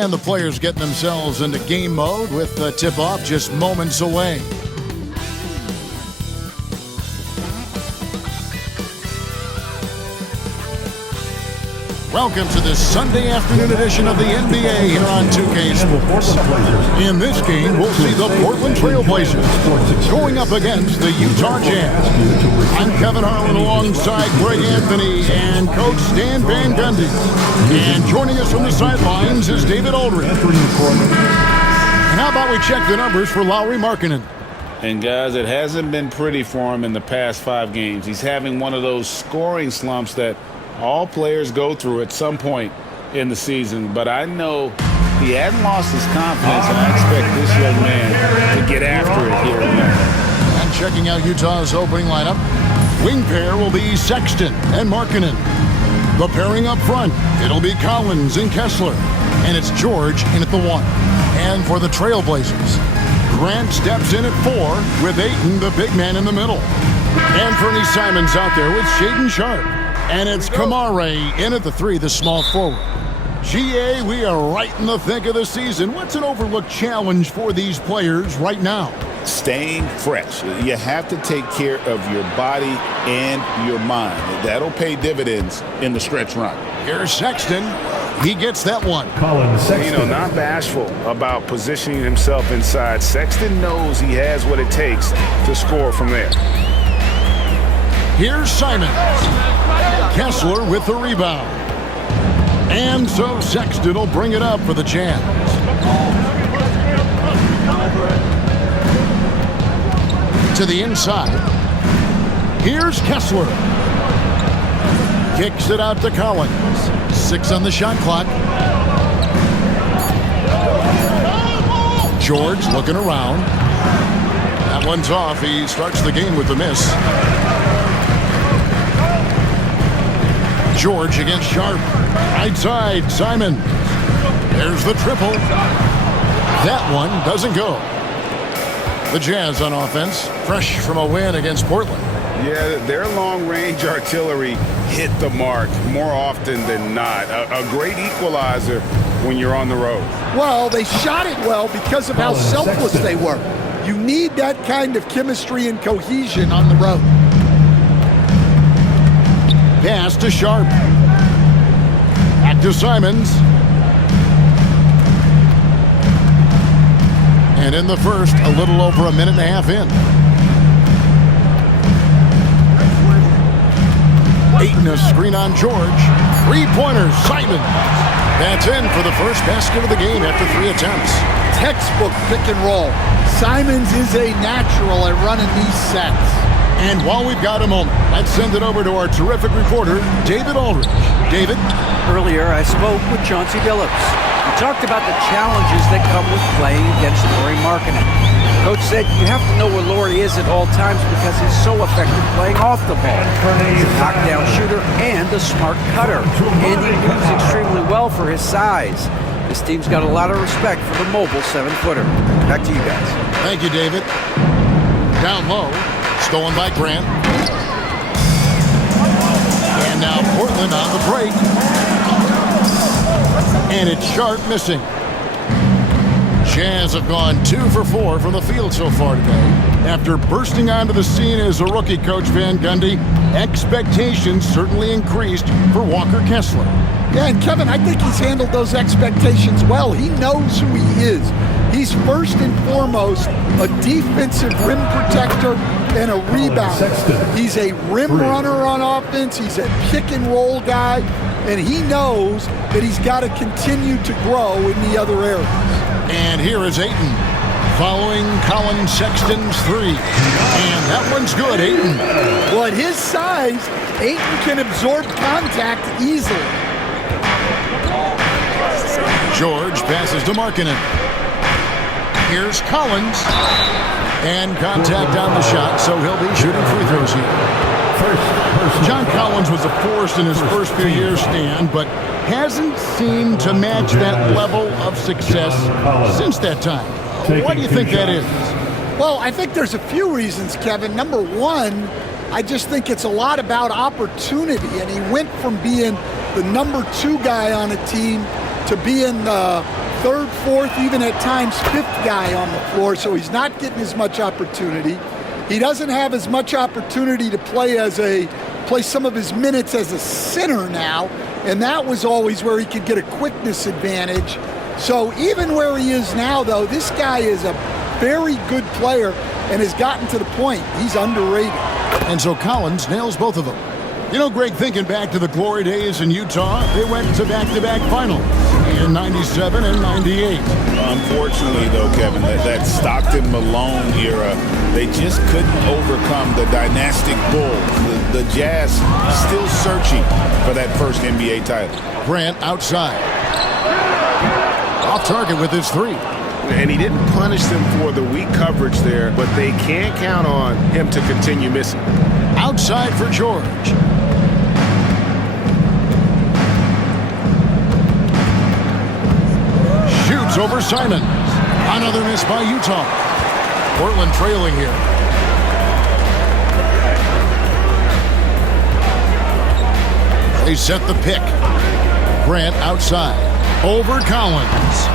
And the players getting themselves into game mode with the tip-off just moments away. Welcome to this Sunday afternoon edition of the NBA here on 2K Sports. In this game, we'll see the Portland Trail Blazers going up against the Utah Jazz. I'm Kevin Harlan alongside Greg Anthony and Coach Stan Van Gundy. And joining us from the sidelines is David Aldridge. And how about we check the numbers for Lauri Markkanen? And guys, it hasn't been pretty for him in the past 5 games. He's having one of those scoring slumps that all players go through at some point in the season, but I know he hadn't lost his confidence, and I expect this young man to get after it here and there. And checking out Utah's opening lineup, wing pair will be Sexton and Markkanen. The pairing up front, it'll be Collins and Kessler, and it's George in at the 1. And for the Trailblazers, Grant steps in at 4 with Ayton, the big man, in the middle. And Fernie Simons out there with Shaedon Sharpe. And it's Kamare in at the 3, the small forward. GA, we are right in the thick of the season. What's an overlooked challenge for these players right now? Staying fresh. You have to take care of your body and your mind. That'll pay dividends in the stretch run. Here's Sexton. He gets that one. Not bashful about positioning himself inside. Sexton knows he has what it takes to score from there. Here's Simons. Kessler with the rebound. And so Sexton will bring it up for the Jazz. To the inside. Here's Kessler. Kicks it out to Collins. 6 on the shot clock. George looking around. That one's off. He starts the game with the miss. George against Sharpe. Right side, Simon. There's the triple. That one doesn't go. The Jazz on offense, fresh from a win against Portland. Yeah, their long-range artillery hit the mark more often than not. A great equalizer when you're on the road. Well, they shot it well because of how selfless they were. You need that kind of chemistry and cohesion on the road. Pass to Sharpe. Back to Simons. And in the first, a little over a minute and a half in. Ayton a screen on George. 3-pointers, Simons. That's in for the first basket of the game after 3 attempts. Textbook pick and roll. Simons is a natural at running these sets. And while we've got a moment, let's send it over to our terrific reporter, David Aldridge. David? Earlier, I spoke with Chauncey Billups. We talked about the challenges that come with playing against Lauri Markkanen. Coach said you have to know where Lauri is at all times because he's so effective playing off the ball. He's a knockdown shooter and a smart cutter. And he moves extremely well for his size. This team's got a lot of respect for the mobile 7-footer. Back to you guys. Thank you, David. Down low. Stolen by Grant. And now Portland on the break. And it's Sharpe missing. Jazz have gone 2 for 4 from the field so far today. After bursting onto the scene as a rookie, Coach Van Gundy, expectations certainly increased for Walker Kessler. Yeah, and Kevin, I think he's handled those expectations well. He knows who he is. He's first and foremost a defensive rim protector and a rebounder. He's a rim runner on offense. He's a pick and roll guy, and he knows that he's got to continue to grow in the other areas. And here is Ayton following Colin Sexton's 3. And that one's good, Ayton. Well, at his size, Ayton can absorb contact easily. George passes to Markkanen. Here's Collins. And contact on the shot, so he'll be shooting free throws here. John Collins was a force in his first few years, Stan, but hasn't seemed to match that level of success since that time. Why do you think that is? Well, I think there's a few reasons, Kevin. Number one, I just think it's a lot about opportunity, and he went from being the number 2 guy on a team to being the third, fourth, even at times fifth guy on the floor, so he's not getting as much opportunity. He doesn't have as much opportunity to play some of his minutes as a center now, and that was always where he could get a quickness advantage. So even where he is now, though, this guy is a very good player and has gotten to the point he's underrated. And so Collins nails both of them. You know, Greg, thinking back to the glory days in Utah, they went to back-to-back finals in 97 and 98. Unfortunately, though, Kevin, that Stockton-Malone era, they just couldn't overcome the dynastic Bulls. The Jazz still searching for that first NBA title. Grant outside. Off target with his three. And he didn't punish them for the weak coverage there, but they can't count on him to continue missing. Outside for George. Shoots over Simons. Another miss by Utah. Portland trailing here. They set the pick. Grant outside. Over Collins.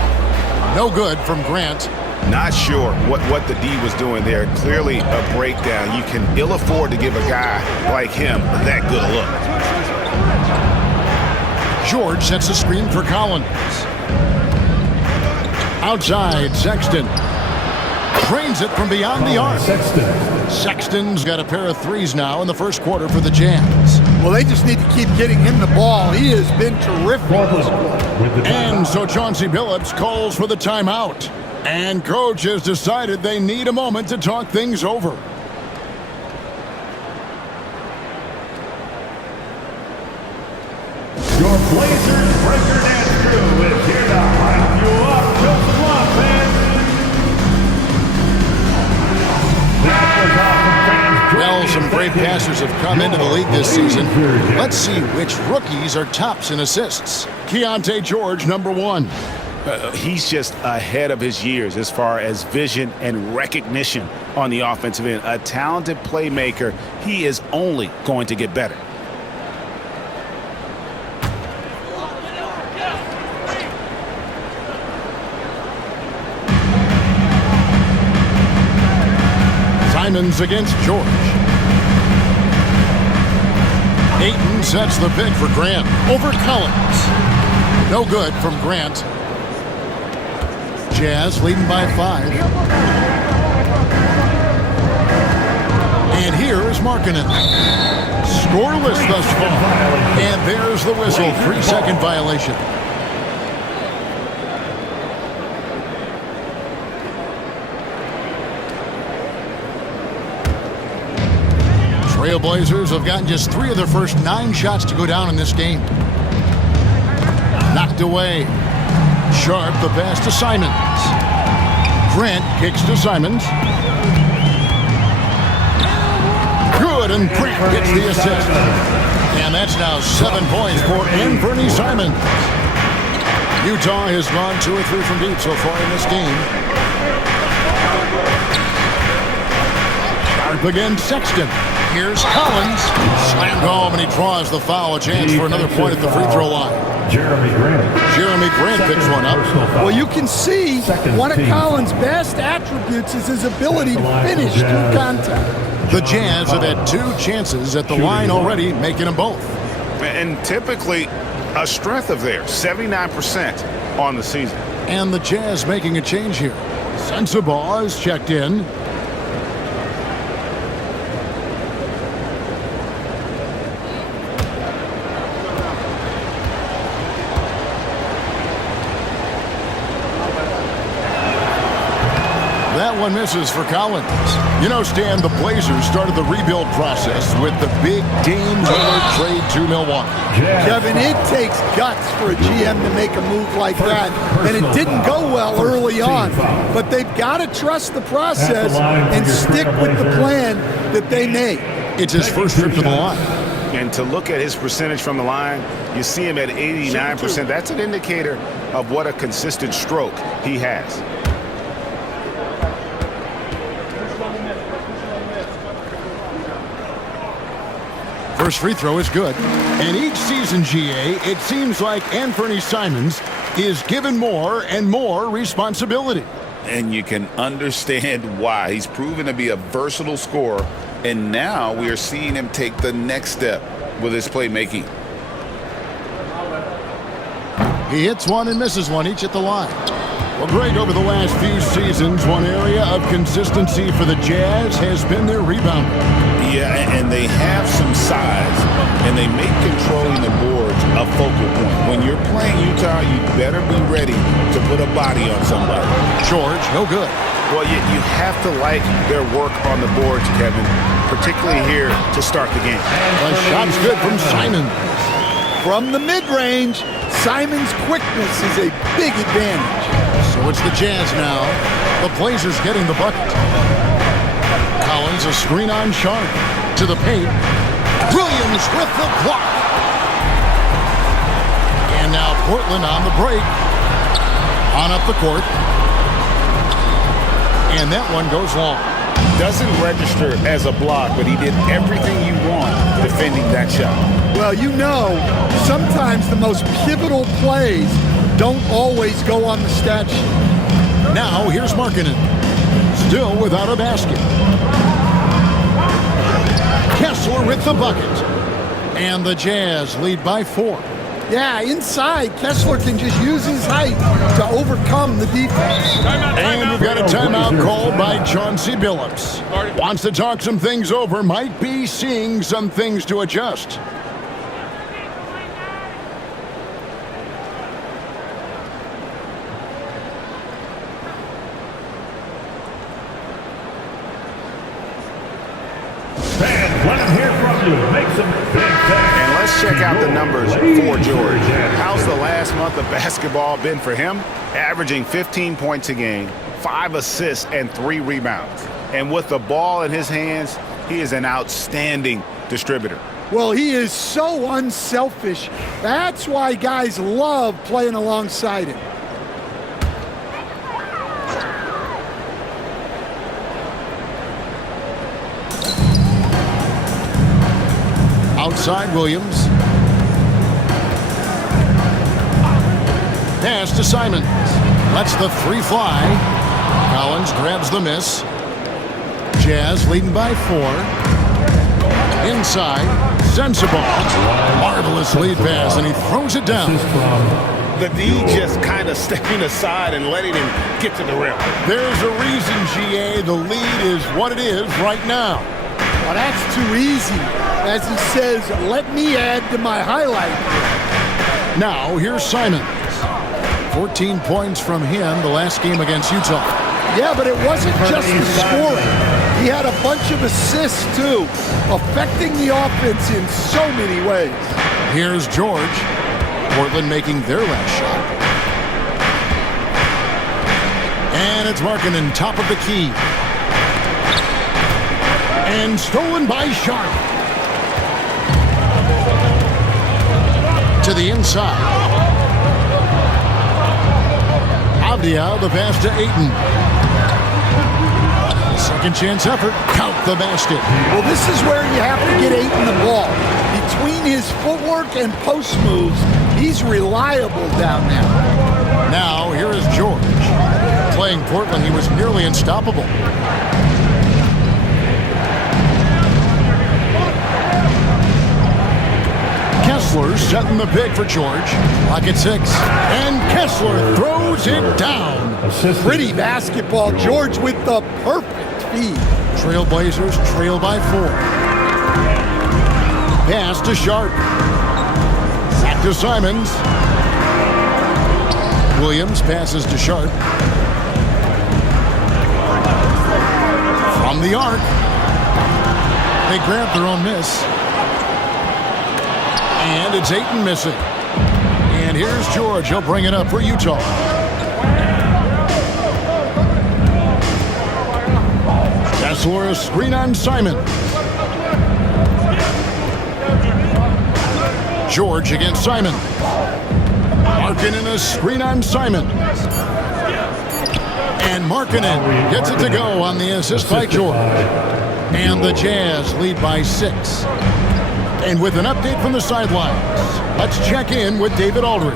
No good from Grant. Not sure what the D was doing there. Clearly a breakdown. You can ill afford to give a guy like him that good a look. George sets a screen for Collins. Outside, Sexton. Drains it from beyond the arc. Sexton's got a pair of threes now in the first quarter for the Jazz. Well, they just need to keep getting him the ball. He has been terrific. And so Chauncey Billups calls for the timeout. And coach has decided they need a moment to talk things over. Your Blazers record and crew is here to hype you up. Just love it. Well, some great passers have come into the league this season. Let's see which rookies are tops in assists. Keontae George, number one. He's just ahead of his years as far as vision and recognition on the offensive end. A talented playmaker. He is only going to get better. Simons against George. Ayton sets the pick for Grant. Over Collins. No good from Grant. Jazz leading by 5. And here is Markkanen. Scoreless thus far. And there's the whistle. 3-second violation. Trailblazers have gotten just 3 of their first 9 shots to go down in this game. Knocked away. Sharp the pass to Simons. Grant kicks to Simons. Good, and Grant gets the assist. And that's now 7 points for Anthony Simons. Utah has gone 2 or 3 from deep so far in this game. Sharp against Sexton. Here's Collins. Slammed home, and he draws the foul. A chance for another point at the free throw line. Jeremy Grant picks one up. Well, you can see one of Collins' best attributes is his ability to finish through contact. The Jazz have had 2 chances at the line already, making them both. And typically a strength of theirs, 79% on the season. And the Jazz making a change here. Sensabaugh is checked in. That one misses for Collins. You know, Stan, the Blazers started the rebuild process with the big Dame Lillard trade to Milwaukee. Kevin, it takes guts for a GM to make a move like that, and it didn't go well early on. But they've got to trust the process and stick with the plan that they made. It's his first trip to the line. And to look at his percentage from the line, you see him at 89%. That's an indicator of what a consistent stroke he has. First free throw is good. And each season, GA, it seems like Anthony Simons is given more and more responsibility. And you can understand why. He's proven to be a versatile scorer, and now we are seeing him take the next step with his playmaking. He hits one and misses one, each at the line. Well, Greg, over the last few seasons, one area of consistency for the Jazz has been their rebounding. Yeah, and they have some size, and they make controlling the boards a focal point. When you're playing Utah, you better be ready to put a body on somebody. George, no good. Well, you have to like their work on the boards, Kevin, particularly here to start the game. A shot's good from Simon. From the mid-range, Simon's quickness is a big advantage. So it's the Jazz now. The Blazers getting the bucket. Collins, a screen on Sharp. To the paint. Williams with the block. And now Portland on the break. On up the court. And that one goes long. Doesn't register as a block, but he did everything you want defending that shot. Well, you know, sometimes the most pivotal plays don't always go on the stat sheet. Now here's Markkanen. Still without a basket. Kessler with the bucket. And the Jazz lead by 4. Yeah, inside, Kessler can just use his height to overcome the defense. And we've got a timeout called by Chauncey Billups. Wants to talk some things over, might be seeing some things to adjust. Fans, let him hear from you. Make some big things. And let's check out the numbers for George. How's the last month of basketball been for him? Averaging 15 points a game, 5 assists, and 3 rebounds. And with the ball in his hands, he is an outstanding distributor. Well, he is so unselfish. That's why guys love playing alongside him. Outside Williams. Pass to Simons. Lets the 3 fly. Collins grabs the miss. Jazz leading by 4. Inside. Sensible. Marvelous lead pass, and he throws it down. The D just kind of stepping aside and letting him get to the rim. There's a reason, GA, the lead is what it is right now. Well, that's too easy. As he says, let me add to my highlight. Now, here's Simons. 14 points from him the last game against Utah. Yeah, but it wasn't just the scoring. He had a bunch of assists, too, affecting the offense in so many ways. Here's George. Portland making their last shot. And it's Markkanen, top of the key. And stolen by Sharp. To the inside. Avdia, the pass to Ayton. Second chance effort. Count the basket. Well, this is where you have to get Ayton the ball. Between his footwork and post moves, he's reliable down there. Now, here is George. Playing Portland, he was nearly unstoppable. Kessler setting the pick for George. Lock at 6. And Kessler throws it down. Pretty basketball. George with the perfect feed. Trailblazers trail by 4. Pass to Sharp. Back to Simons. Williams passes to Sharp. From the arc. They grab their own miss. And it's Ayton missing. And here's George. He'll bring it up for Utah. Kessler, a screen on Simon. George against Simon. Markkanen, a screen on Simon. And Markkanen gets it to go on the assist by George. And the Jazz lead by 6. And with an update from the sidelines, let's check in with David Aldridge.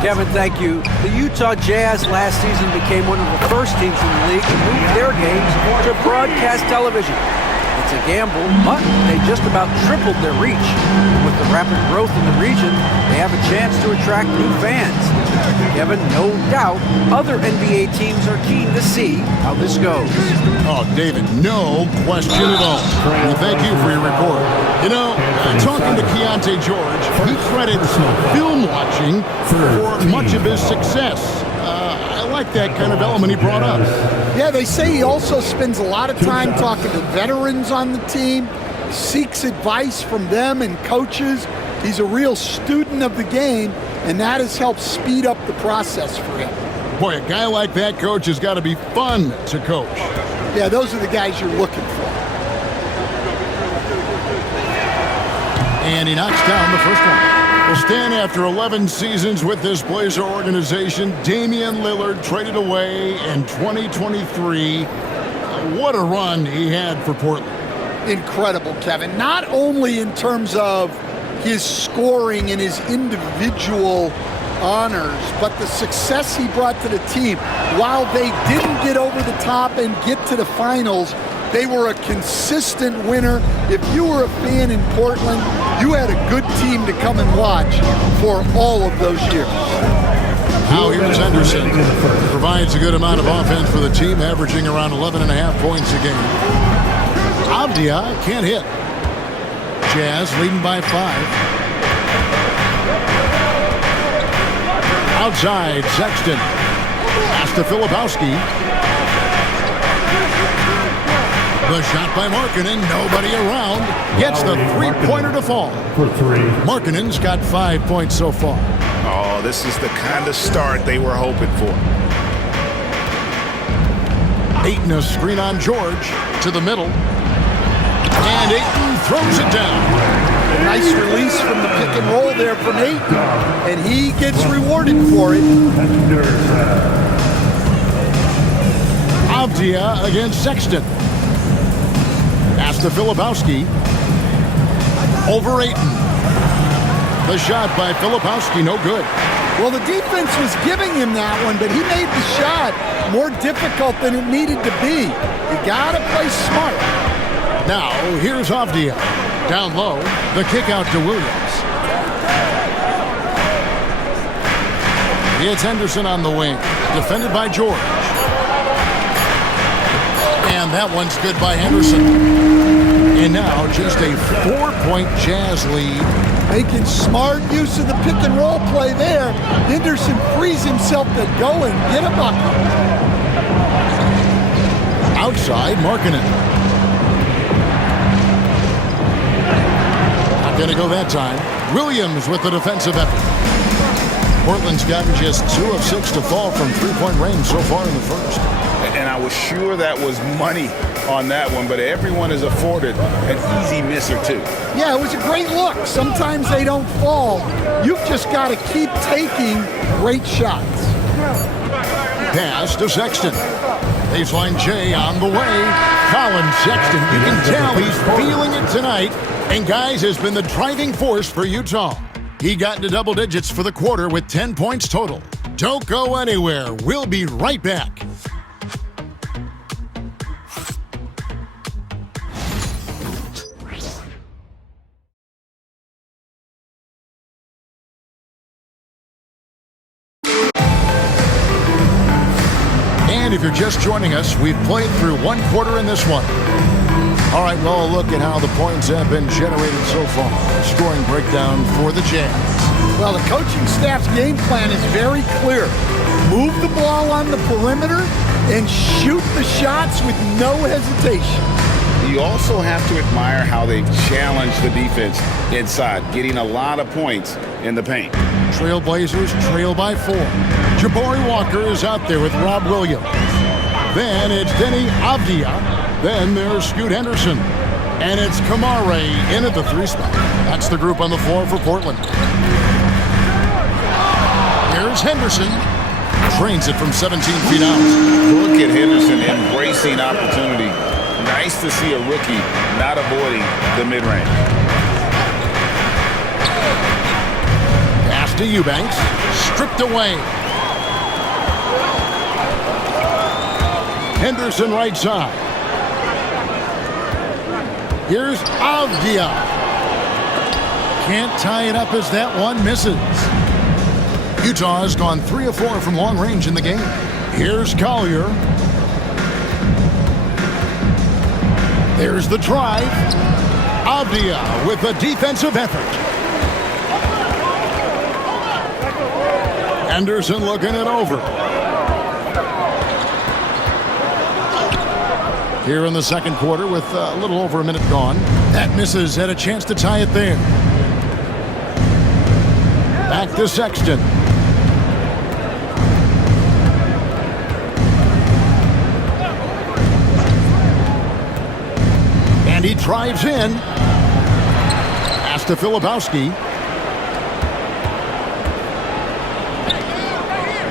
Kevin, thank you. The Utah Jazz last season became one of the first teams in the league to move their games to broadcast television. It's a gamble, but they just about tripled their reach. With the rapid growth in the region, they have a chance to attract new fans. Kevin, no doubt, other NBA teams are keen to see how this goes. Oh, David, no question at all. And thank you for your report. You know, talking to Keontae George, he credits film watching for much of his success. I like that kind of element he brought up. Yeah, they say he also spends a lot of time talking to veterans on the team, seeks advice from them and coaches. He's a real student of the game, and that has helped speed up the process for him. Boy, a guy like that, Coach, has got to be fun to coach. Yeah, those are the guys you're looking for. And he knocks down the first one. Well, Stan, after 11 seasons with this Blazer organization, Damian Lillard traded away in 2023. What a run he had for Portland. Incredible, Kevin. Not only in terms of his scoring and his individual honors, but the success he brought to the team. While they didn't get over the top and get to the finals, they were a consistent winner. If you were a fan in Portland, you had a good team to come and watch for all of those years. Now here's Henderson. Provides a good amount of offense for the team, averaging around 11.5 points a game. Avdia can't hit. Jazz leading by 5. Outside, Sexton. Pass to Filipowski. The shot by Markkanen, nobody around. Gets the three-pointer to fall. For 3. Markkanen's got 5 points so far. Oh, this is the kind of start they were hoping for. Ayton a screen on George to the middle. And Ayton throws it down. A nice release from the pick and roll there from Ayton, and he gets rewarded for it. Avdia against Sexton. Pass to Filipowski. Over Ayton. The shot by Filipowski, no good. Well, the defense was giving him that one, but he made the shot more difficult than it needed to be. You gotta play smart. Now, here's Avdia. Down low, the kick out to Williams. It's Henderson on the wing, defended by George. And that one's good by Henderson. And now just a 4-point Jazz lead. Making smart use of the pick and roll play there. Henderson frees himself to go and get a bucket. Outside, Markkanen. Not going to go that time. Williams with the defensive effort. Portland's gotten just 2 of 6 to fall from three-point range so far in the first. And I was sure that was money on that one, but everyone is afforded an easy miss or two. Yeah, it was a great look. Sometimes they don't fall. You've just got to keep taking great shots. Pass to Sexton. Baseline J on the way. Colin Sexton, you can tell he's feeling it tonight. And guys, has been the driving force for Utah. He got into double digits for the quarter with 10 points total. Don't go anywhere. We'll be right back. And if you're just joining us, we've played through one quarter in this one. All right, well, a look at how the points have been generated so far. Scoring breakdown for the Jazz. Well, the coaching staff's game plan is very clear. Move the ball on the perimeter and shoot the shots with no hesitation. You also have to admire how they've challenged the defense inside, getting a lot of points in the paint. Trailblazers trail by 4. Jabari Walker is out there with Rob Williams. Then it's Denny Avdia. Then there's Scoot Henderson. And it's Kamare in at the 3 spot. That's the group on the floor for Portland. Here's Henderson. Trains it from 17 feet out. Look at Henderson embracing opportunity. Nice to see a rookie not avoiding the mid-range. Pass to Eubanks. Stripped away. Henderson right side. Here's Avdia. Can't tie it up as that one misses. Utah has gone 3 of 4 from long range in the game. Here's Collier. There's the drive. Avdia with a defensive effort. Anderson looking it over. Here in the second quarter with a little over a minute gone. That misses. Had a chance to tie it there. Back to Sexton. And he drives in. Pass to Filipowski.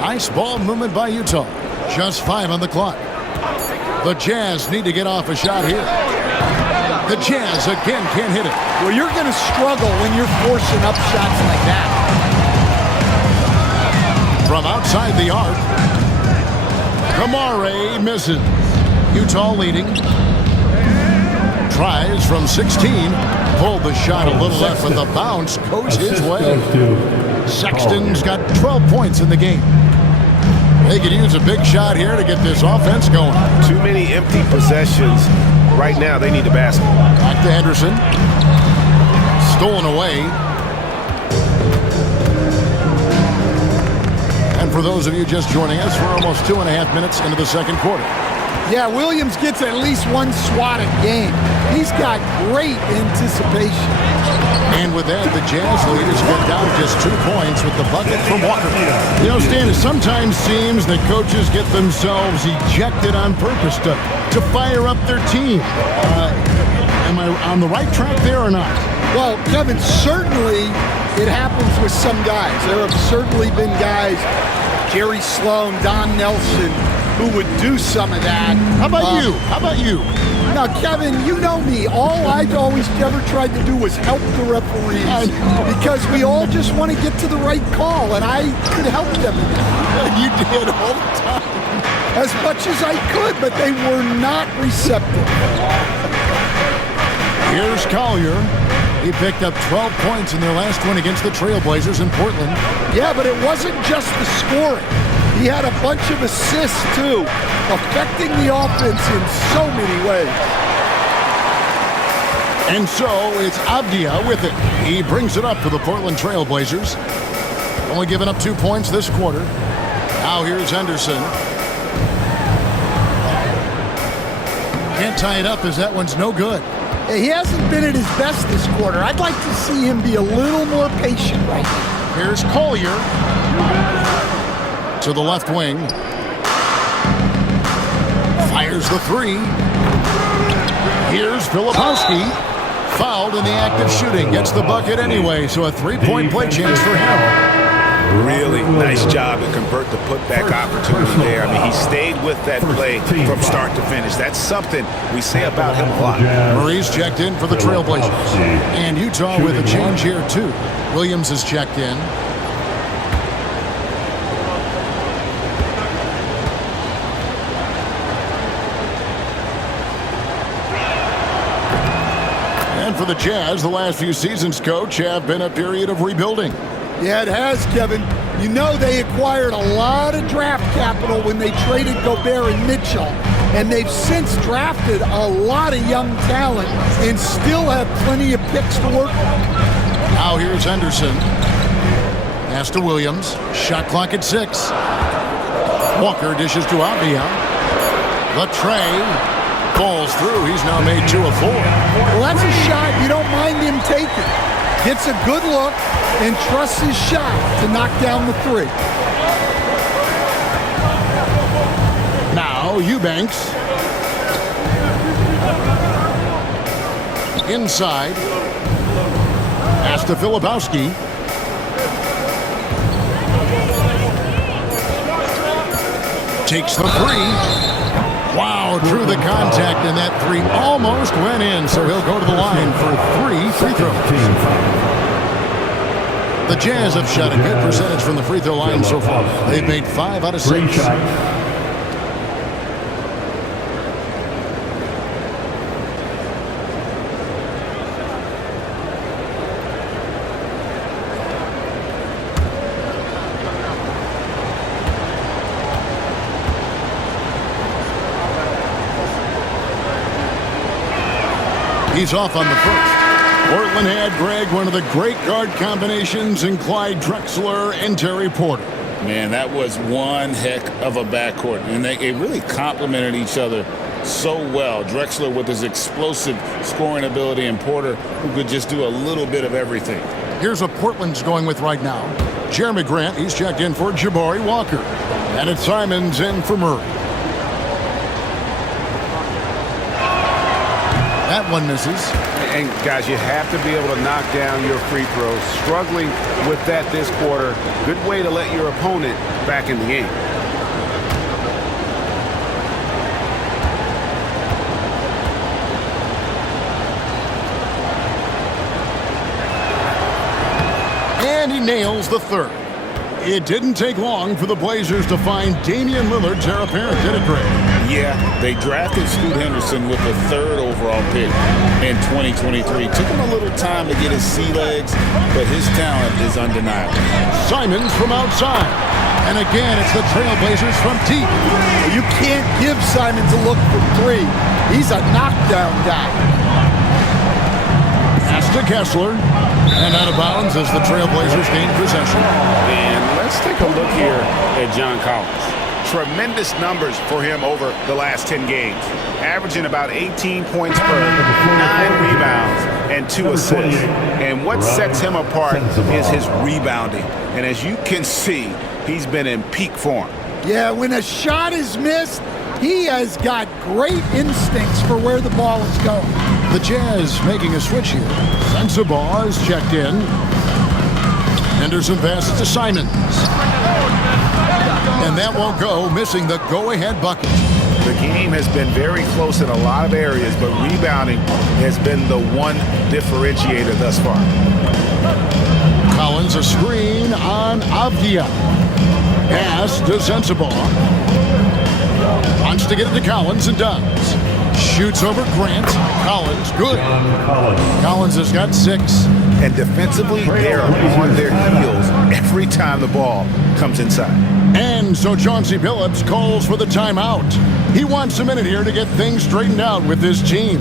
Nice ball movement by Utah. Just 5 on the clock. The Jazz need to get off a shot here. The Jazz again can't hit it. Well, you're going to struggle when you're forcing up shots like that. From outside the arc. Kamare misses. Utah leading. Tries from 16. Pulled the shot a little left, but the bounce goes his way. Sexton's got 12 points in the game. They could use a big shot here to get this offense going. Too many empty possessions. Right now, they need the basket. Back to Henderson. Stolen away. And for those of you just joining us, we're almost 2.5 minutes into the second quarter. Yeah, Williams gets at least one swat a game. He's got great anticipation. And with that, the Jazz lead is cut down to just 2 points with the bucket from Walker. You know, Stan, it sometimes seems that coaches get themselves ejected on purpose to fire up their team. Am I on the right track there or not? Well, Kevin, certainly it happens with some guys. There have certainly been guys, Jerry Sloan, Don Nelson, who would do some of that. How about you? How about you? Now, Kevin, you know me. All I've always ever tried to do was help the referees because we all just want to get to the right call, and I could help them in that. You did all the time. As much as I could, but they were not receptive. Here's Collier. He picked up 12 points in their last win against the Trailblazers in Portland. Yeah, but it wasn't just the scoring. He had a bunch of assists, too, affecting the offense in so many ways. And so it's Avdia with it. He brings it up for the Portland Trailblazers. Only giving up 2 points this quarter. Now here's Henderson. Can't tie it up as that one's no good. He hasn't been at his best this quarter. I'd like to see him be a little more patient right now. Here's Collier. To the left wing. Fires the 3. Here's Filipowski. Fouled in the act of shooting. Gets the bucket anyway, so a 3-point play chance for him. Really nice job to convert the putback opportunity there. I mean, he stayed with that play from start to finish. That's something we say about him a lot. Murray's checked in for the Trailblazers. And Utah with a change here, too. Williams is checked in. And for the Jazz, the last few seasons, Coach, have been a period of rebuilding. Yeah, it has, Kevin. You know they acquired a lot of draft capital when they traded Gobert and Mitchell, and they've since drafted a lot of young talent and still have plenty of picks to work with. Now here's Henderson. Pass to Williams. Shot clock at 6. Walker dishes to Avdia. The tray falls through. He's now made 2 of 4. Well, that's a shot you don't mind him taking. Gets a good look and trusts his shot to knock down the 3. Now Eubanks. Inside. Pass to Filipowski. Takes the 3. Wow, drew the contact, and that 3 almost went in, so he'll go to the line for 3 free throws. The Jazz have shot a good percentage from the free throw line so far. They've made 5 out of 6. He's off on the first. Portland had, Greg, one of the great guard combinations in Clyde Drexler and Terry Porter. Man, that was one heck of a backcourt, and they really complemented each other so well. Drexler with his explosive scoring ability, and Porter who could just do a little bit of everything. Here's what Portland's going with right now. Jeremy Grant, he's checked in for Jabari Walker. And it's Simons in for Murray. That one misses. And, guys, you have to be able to knock down your free throws. Struggling with that this quarter. Good way to let your opponent back in the game. And he nails the third. It didn't take long for the Blazers to find Damian Lillard's heir apparent, did it, Greg? Yeah, they drafted Scoot Henderson with the 3rd overall pick in 2023. Took him a little time to get his sea legs, but his talent is undeniable. Simons from outside. And again, it's the Trailblazers from deep. You can't give Simons a look from 3. He's a knockdown guy. Pass to Kessler. And out of bounds as the Trailblazers gain possession. And let's take a look here at John Collins. Tremendous numbers for him over the last 10 games. Averaging about 18 points per, 9 rebounds, and 2 assists. And what sets him apart is his rebounding. And as you can see, he's been in peak form. Yeah, when a shot is missed, he has got great instincts for where the ball is going. The Jazz making a switch here. Sensabaugh is checked in. Henderson passes to Simons. And that won't go, missing the go-ahead bucket. The game has been very close in a lot of areas, but rebounding has been the one differentiator thus far. Collins a screen on Avdia. Pass to Sensabaugh. Wants to get it to Collins and does. Shoots over Grant. Collins, good. Collins has got 6. And defensively, they are on their heels every time the ball comes inside. And so Chauncey Billups calls for the timeout. He wants a minute here to get things straightened out with his team.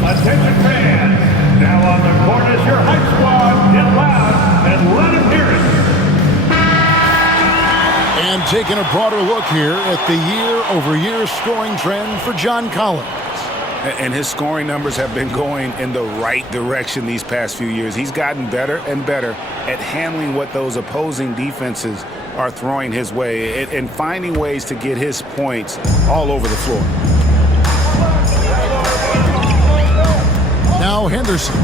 Attention fans, now on the court is your hype squad. Get loud and let him hear it. And taking a broader look here at the year-over-year scoring trend for John Collins. And his scoring numbers have been going in the right direction these past few years. He's gotten better and better at handling what those opposing defenses are throwing his way and finding ways to get his points all over the floor. Now Henderson.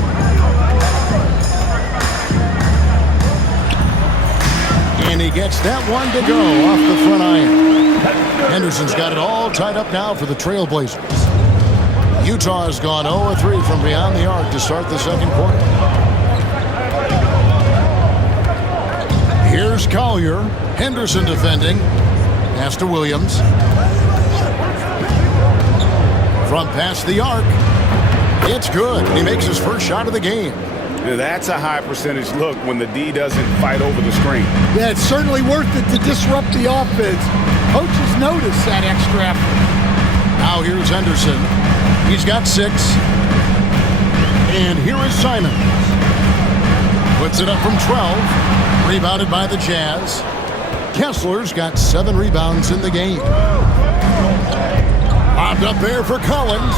And he gets that one to go off the front iron. Henderson's got it all tied up now for the Trailblazers. Utah has gone 0-3 from beyond the arc to start the second quarter. Here's Collier. Henderson defending. Pass to Williams. From past the arc. It's good. He makes his first shot of the game. That's a high percentage look when the D doesn't fight over the screen. Yeah, it's certainly worth it to disrupt the offense. Coaches notice that extra effort. Now here's Henderson. He's got 6. And here is Simons. Puts it up from 12. Rebounded by the Jazz. Kessler's got 7 rebounds in the game. Popped up there for Collins.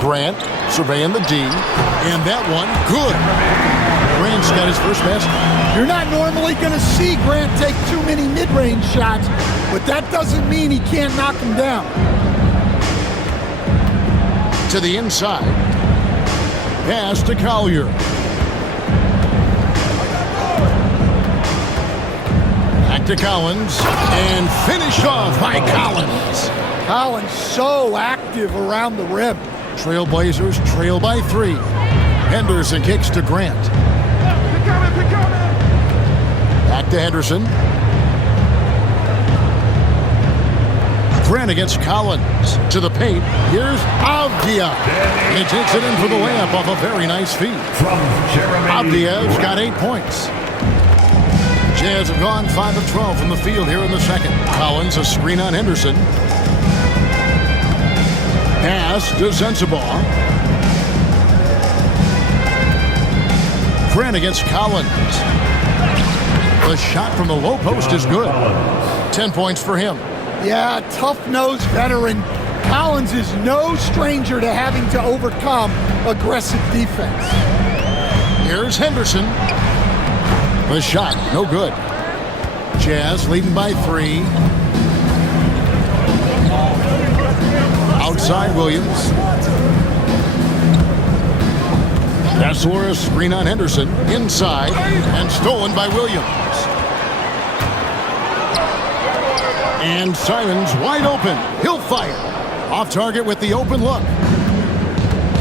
Grant surveying the D. And that one, good. Grant's got his first basket. You're not normally going to see Grant take too many mid-range shots, but that doesn't mean he can't knock them down. To the inside. Pass to Collier. Back to Collins. And finished off by Collins. Collins so active around the rim. Trailblazers trail by 3. Henderson kicks to Grant. Back to Henderson. Grant against Collins. To the paint. Here's Avdia. He takes it in for the layup off a very nice feed. Avdia's got 8 points. Jazz have gone 5 of 12 from the field here in the second. Collins a screen on Henderson. Pass to Sensabaugh. Grant against Collins. The shot from the low post is good. 10 points for him. Yeah, tough-nosed veteran. Collins is no stranger to having to overcome aggressive defense. Here's Henderson. The shot, no good. Jazz leading by 3. Outside Williams. Kessler a screen on Henderson. Inside and stolen by Williams. And Simons wide open. He'll fire. Off target with the open look.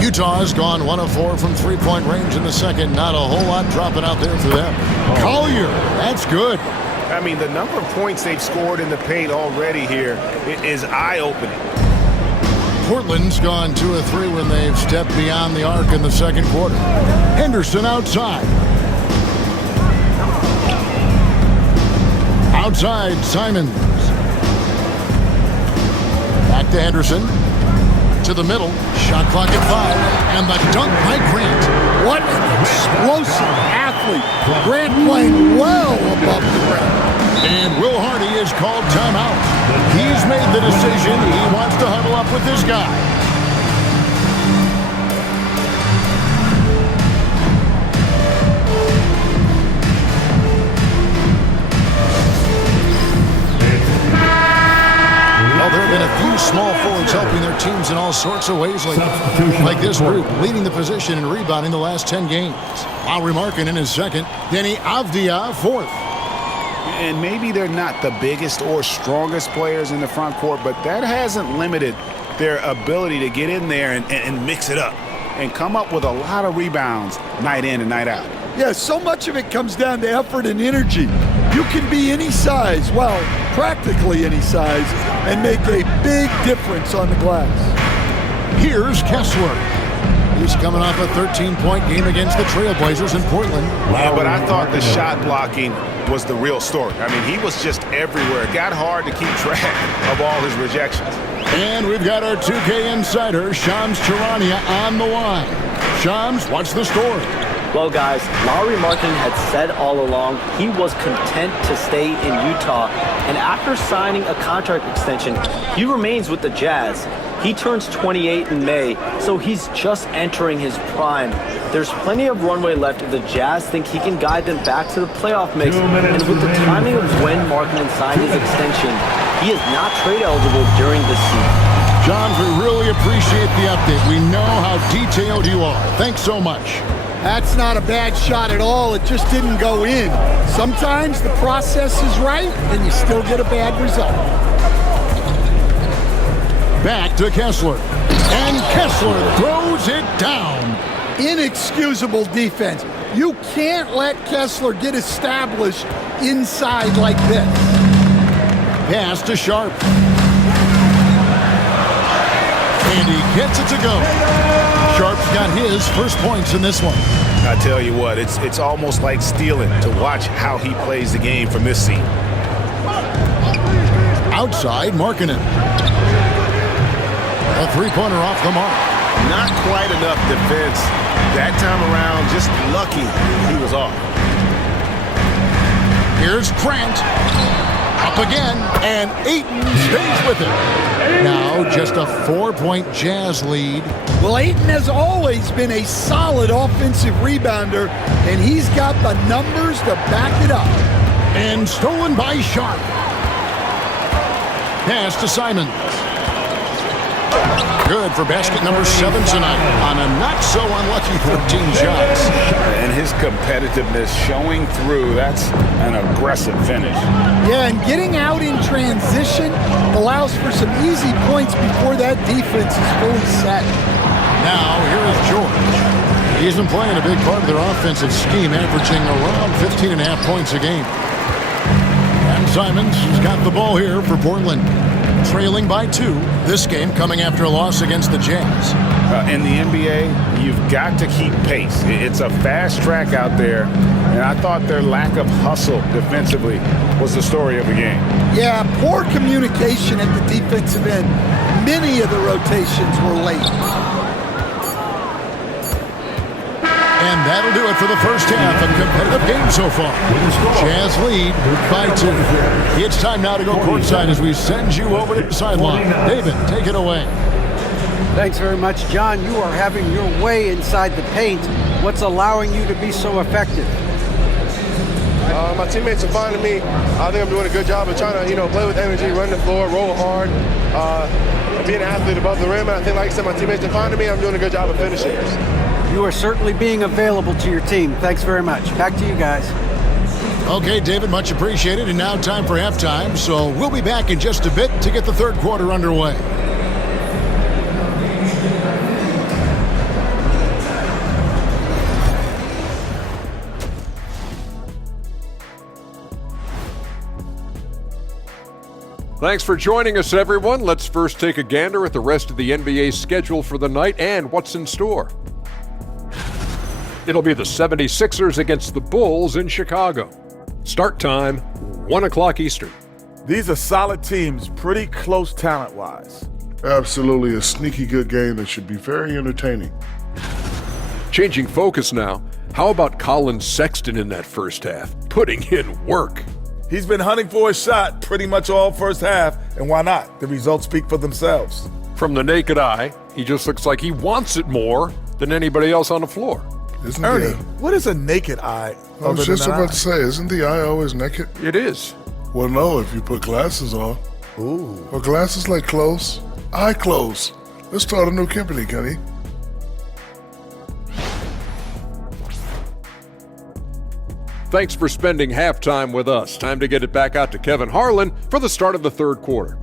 Utah's gone 1 of 4 from three-point range in the second. Not a whole lot dropping out there for them. Collier, that's good. I mean, the number of points they've scored in the paint already here is eye-opening. Portland's gone 2 of 3 when they've stepped beyond the arc in the second quarter. Henderson outside. Outside, Simons. Back to Henderson. To the middle. Shot clock at 5. And the dunk by Grant. What an explosive athlete. Grant playing well above the rim. And Will Hardy is called timeout. He's made the decision. He wants to huddle up with this guy. Well, there have been a few small forwards helping their teams in all sorts of ways like this group, leading the position in rebounding the last 10 games. Lauri Markkanen is second. Denny Avdia fourth. And maybe they're not the biggest or strongest players in the front court, but that hasn't limited their ability to get in there and mix it up and come up with a lot of rebounds night in and night out. Yeah, so much of it comes down to effort and energy. You can be any size, well, practically any size, and make a big difference on the glass. Here's Kessler. He's coming off a 13-point game against the Trailblazers in Portland. Yeah, but I thought the shot blocking was the real story. I mean, he was just everywhere. It got hard to keep track of all his rejections. And we've got our 2K insider, Shams Charania, on the line. Shams, what's the story? Well, guys, Lauri Markkanen had said all along he was content to stay in Utah. And after signing a contract extension, he remains with the Jazz. He turns 28 in May, so he's just entering his prime. There's plenty of runway left if the Jazz think he can guide them back to the playoff mix. And with the timing of when Markkanen signed his extension, he is not trade eligible during this season. John, we really appreciate the update. We know how detailed you are. Thanks so much. That's not a bad shot at all. It just didn't go in. Sometimes the process is right, and you still get a bad result. Back to Kessler. And Kessler throws it down. Inexcusable defense. You can't let Kessler get established inside like this. Pass to Sharp. And he gets it to go. Sharp's got his first points in this one. I tell you what, it's almost like stealing to watch how he plays the game from this seat. Outside, Markkanen. A three-pointer off the mark. Not quite enough defense. That time around, just lucky he was off. Here's Grant. Up again, and Ayton stays with it. Now just a 4-point Jazz lead. Well, Ayton has always been a solid offensive rebounder, and he's got the numbers to back it up. And stolen by Sharp. Pass to Simons. Good for basket number 7 tonight on a not-so-unlucky 13 shots. And his competitiveness showing through. That's an aggressive finish. Yeah, and getting out in transition allows for some easy points before that defense is fully set. Now, here is George. He's been playing a big part of their offensive scheme, averaging around 15.5 points a game. And Simons has got the ball here for Portland. Trailing by 2. This game coming after a loss against the Jazz. In the NBA, you've got to keep pace. It's a fast track out there, and I thought their lack of hustle defensively was the story of the game. Yeah, poor communication at the defensive end. Many of the rotations were late. And that'll do it for the first half of competitive game so far. Jazz lead by 2. It's time now to go courtside as we send you over to the sideline. David, take it away. Thanks very much, John. You are having your way inside the paint. What's allowing you to be so effective? My teammates are finding me. I think I'm doing a good job of trying to, play with energy, run the floor, roll hard, and be an athlete above the rim. And I think, like I said, my teammates are finding me. I'm doing a good job of finishing. You are certainly being available to your team. Thanks very much. Back to you guys. Okay, David, much appreciated. And now time for halftime. So we'll be back in just a bit to get the third quarter underway. Thanks for joining us, everyone. Let's first take a gander at the rest of the NBA schedule for the night and what's in store. It'll be the 76ers against the Bulls in Chicago. Start time, 1 o'clock Eastern. These are solid teams, pretty close talent-wise. Absolutely a sneaky good game that should be very entertaining. Changing focus now, how about Colin Sexton in that first half? Putting in work. He's been hunting for a shot pretty much all first half, and why not? The results speak for themselves. From the naked eye, he just looks like he wants it more than anybody else on the floor. Isn't Ernie, what is a naked eye? I was just about to say, isn't the eye always naked? It is. Well, no, if you put glasses on. Ooh. Well, glasses like clothes. Eye clothes. Let's start a new company, Kenny. Thanks for spending halftime with us. Time to get it back out to Kevin Harlan for the start of the third quarter.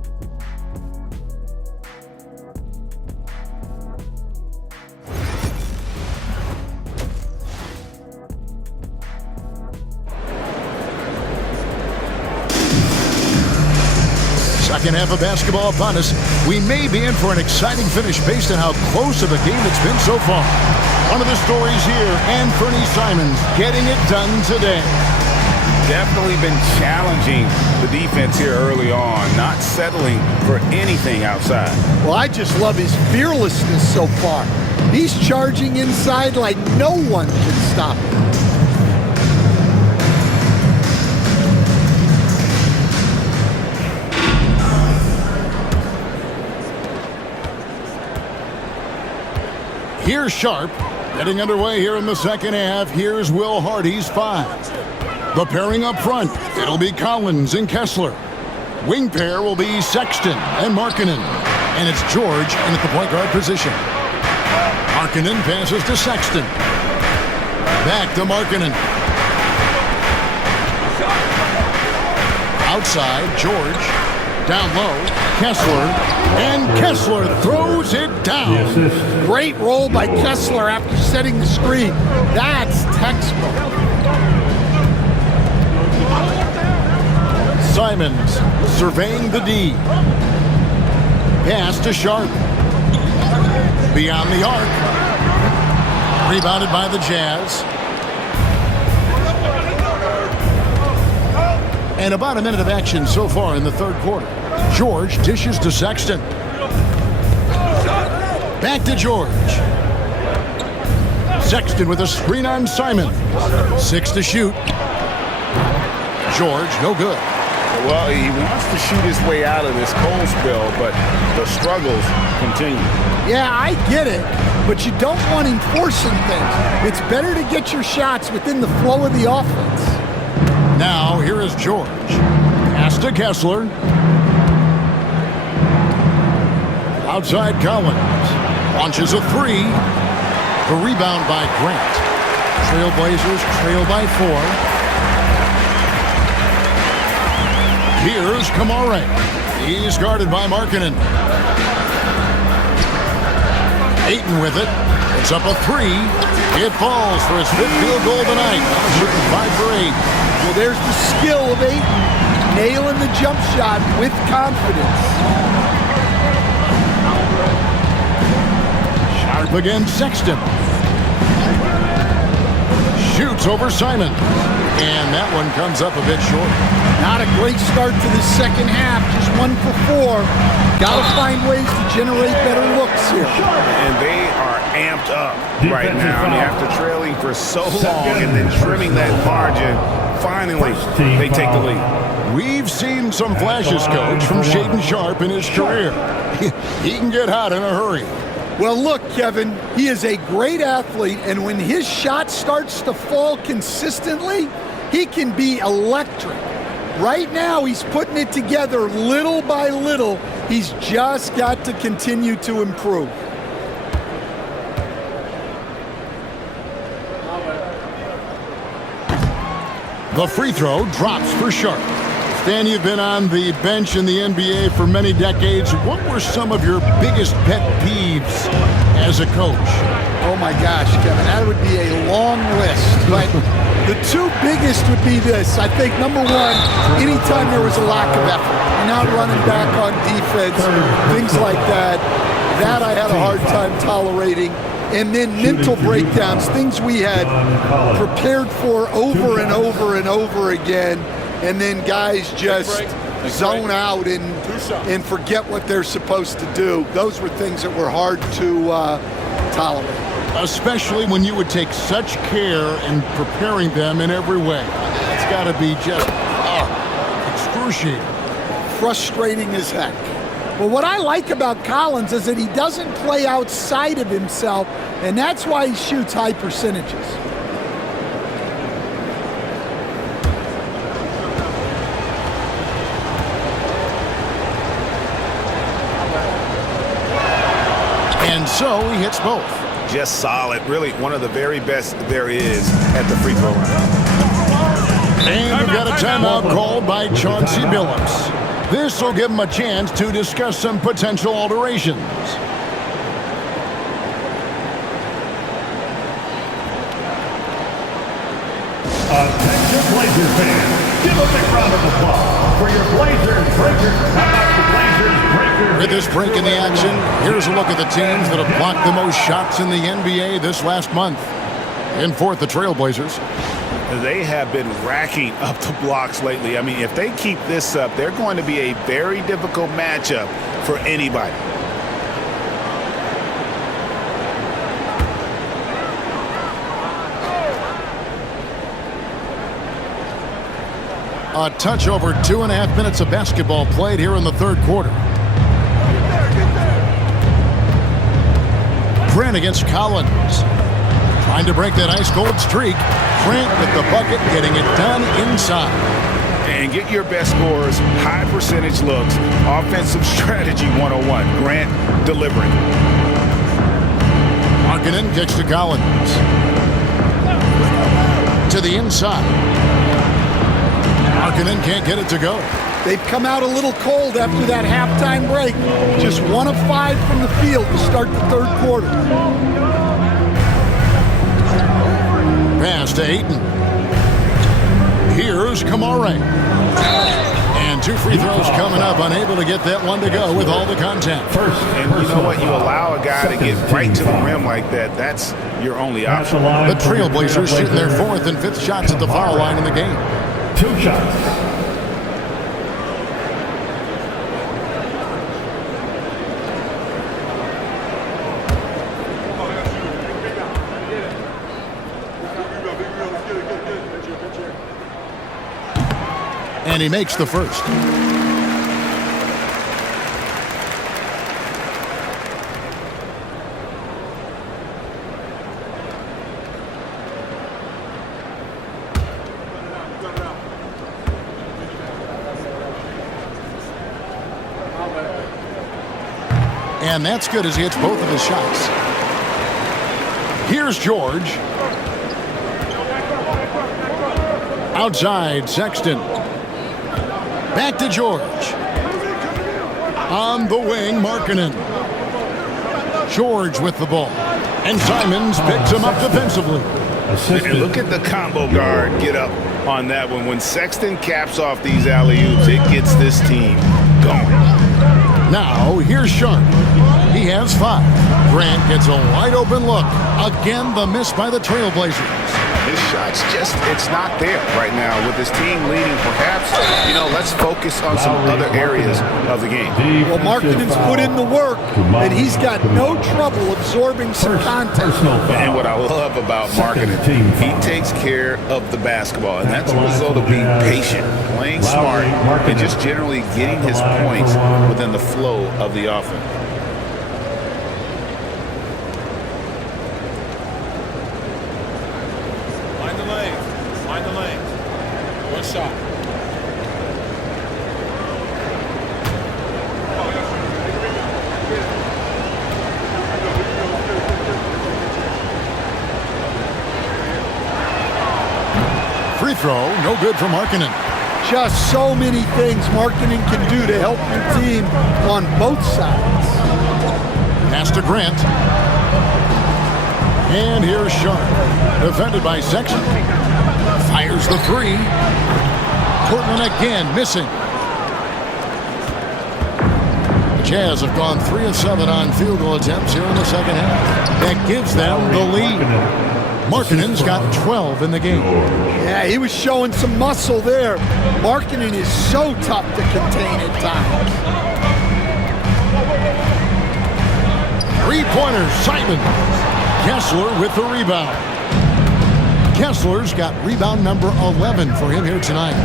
Second half of basketball upon us. We may be in for an exciting finish based on how close of a game it's been so far. One of the stories here, Anthony Simons getting it done today. Definitely been challenging the defense here early on, not settling for anything outside. Well, I just love his fearlessness so far. He's charging inside like no one can stop him. Here's Sharp. Getting underway here in the second half. Here's Will Hardy's 5. The pairing up front, it'll be Collins and Kessler. Wing pair will be Sexton and Markkanen. And it's George in at the point guard position. Markkanen passes to Sexton. Back to Markkanen. Outside, George. Down low, Kessler. And Kessler throws it down. Great roll by Kessler after setting the screen. That's textbook. Simons surveying the D. Pass to Sharp. Beyond the arc. Rebounded by the Jazz. And about a minute of action so far in the third quarter. George dishes to Sexton. Back to George. Sexton with a screen on Simon. 6 to shoot. George, no good. Well, he wants to shoot his way out of this cold spell, but the struggles continue. Yeah, I get it, but you don't want him forcing things. It's better to get your shots within the flow of the offense. Now, here is George. Pass to Kessler. Outside Collins. Launches a 3. The rebound by Grant. Trailblazers trail by 4. Here's Kamare. He's guarded by Markkanen. Ayton with it. It's up a 3. It falls for his 5th field goal tonight. Shooting 5 for 8. Well, there's the skill of Ayton, nailing the jump shot with confidence. Sharp against Sexton. Shoots over Simon. And that one comes up a bit short. Not a great start to the second half, just 1 for 4. Got to find ways to generate better looks here. And they are amped up right now. I mean, after trailing for so long and then trimming that margin, finally they take the lead. We've seen some flashes, Coach, from Shaedon Sharpe in his career. He can get hot in a hurry. Well, look, Kevin, he is a great athlete, and when his shot starts to fall consistently, he can be electric. Right now, he's putting it together little by little. He's just got to continue to improve. The free throw drops for Sharpe. Stan, you've been on the bench in the NBA for many decades. What were some of your biggest pet peeves as a coach? Oh my gosh, Kevin, that would be a long list. But the 2 biggest would be this. I think number 1, anytime there was a lack of effort, you're not running back on defense, things like that, that I had a hard time tolerating. And then mental breakdowns, things we had prepared for over and over and over again. And then guys just zone out and forget what they're supposed to do. Those were things that were hard to tolerate. Especially when you would take such care in preparing them in every way. It's got to be just excruciating. Frustrating as heck. Well, what I like about Collins is that he doesn't play outside of himself, and that's why he shoots high percentages. And so he hits both. Just solid. Really one of the very best there is at the free throw line. And we've got a timeout called by Chauncey Billups. This will give him a chance to discuss some potential alterations. Attention Blazers fans, give a big round of applause for your Blazers Breakers. How about the Blazers Breakers? With this break in the action, here's a look at the teams that have blocked the most shots in the NBA this last month. In fourth, the Trailblazers. They have been racking up the blocks lately. I mean, if they keep this up, they're going to be a very difficult matchup for anybody. A touch over 2.5 minutes of basketball played here in the third quarter. Grant against Collins. Trying to break that ice-cold streak. Grant with the bucket, getting it done inside. And get your best scores, high percentage looks, offensive strategy 101. Grant delivering. Markkanen kicks to Collins. To the inside. Markkanen can't get it to go. They've come out a little cold after that halftime break. Just 1 of 5 from the field to start the third quarter. Pass to Ayton. Here's Kamara. And 2 free throws coming up. Unable to get that one to go with all the contact. And you know what? You allow a guy to get right to the rim like that. That's your only option. The Trailblazers shooting their 4th and 5th shots at the foul line in the game. 2 shots. And he makes the first. And that's good as he hits both of his shots. Here's George. Outside, Sexton. Back to George. On the wing, Markkanen. George with the ball. And Simons picks him up defensively. And look at the combo guard get up on that one. When Sexton caps off these alley-oops, it gets this team going. Now, here's Sharp. He has 5. Grant gets a wide-open look. Again, the miss by the Trailblazers. His shot's just, it's not there right now. With his team leading, perhaps, let's focus on some other areas of the game. Well, Markkanen's put in the work, and he's got no trouble absorbing some contact. And what I love about Markkanen, he takes care of the basketball, and that's a result of being patient, playing smart, and just generally getting his points within the flow of the offense. Find the lane. One shot. Free throw, no good for Markkanen. Just so many things Markkanen can do to help your team on both sides. Pass to Grant. And here's Sharp. Defended by Sexton. Fires the 3. Portland again missing. The Jazz have gone 3 of 7 on field goal attempts here in the second half. That gives them the lead. Markkanen's got 12 in the game. Yeah, he was showing some muscle there. Markkanen is so tough to contain at times. 3-pointers, Simons. Kessler with the rebound. Kessler's got rebound number 11 for him here tonight.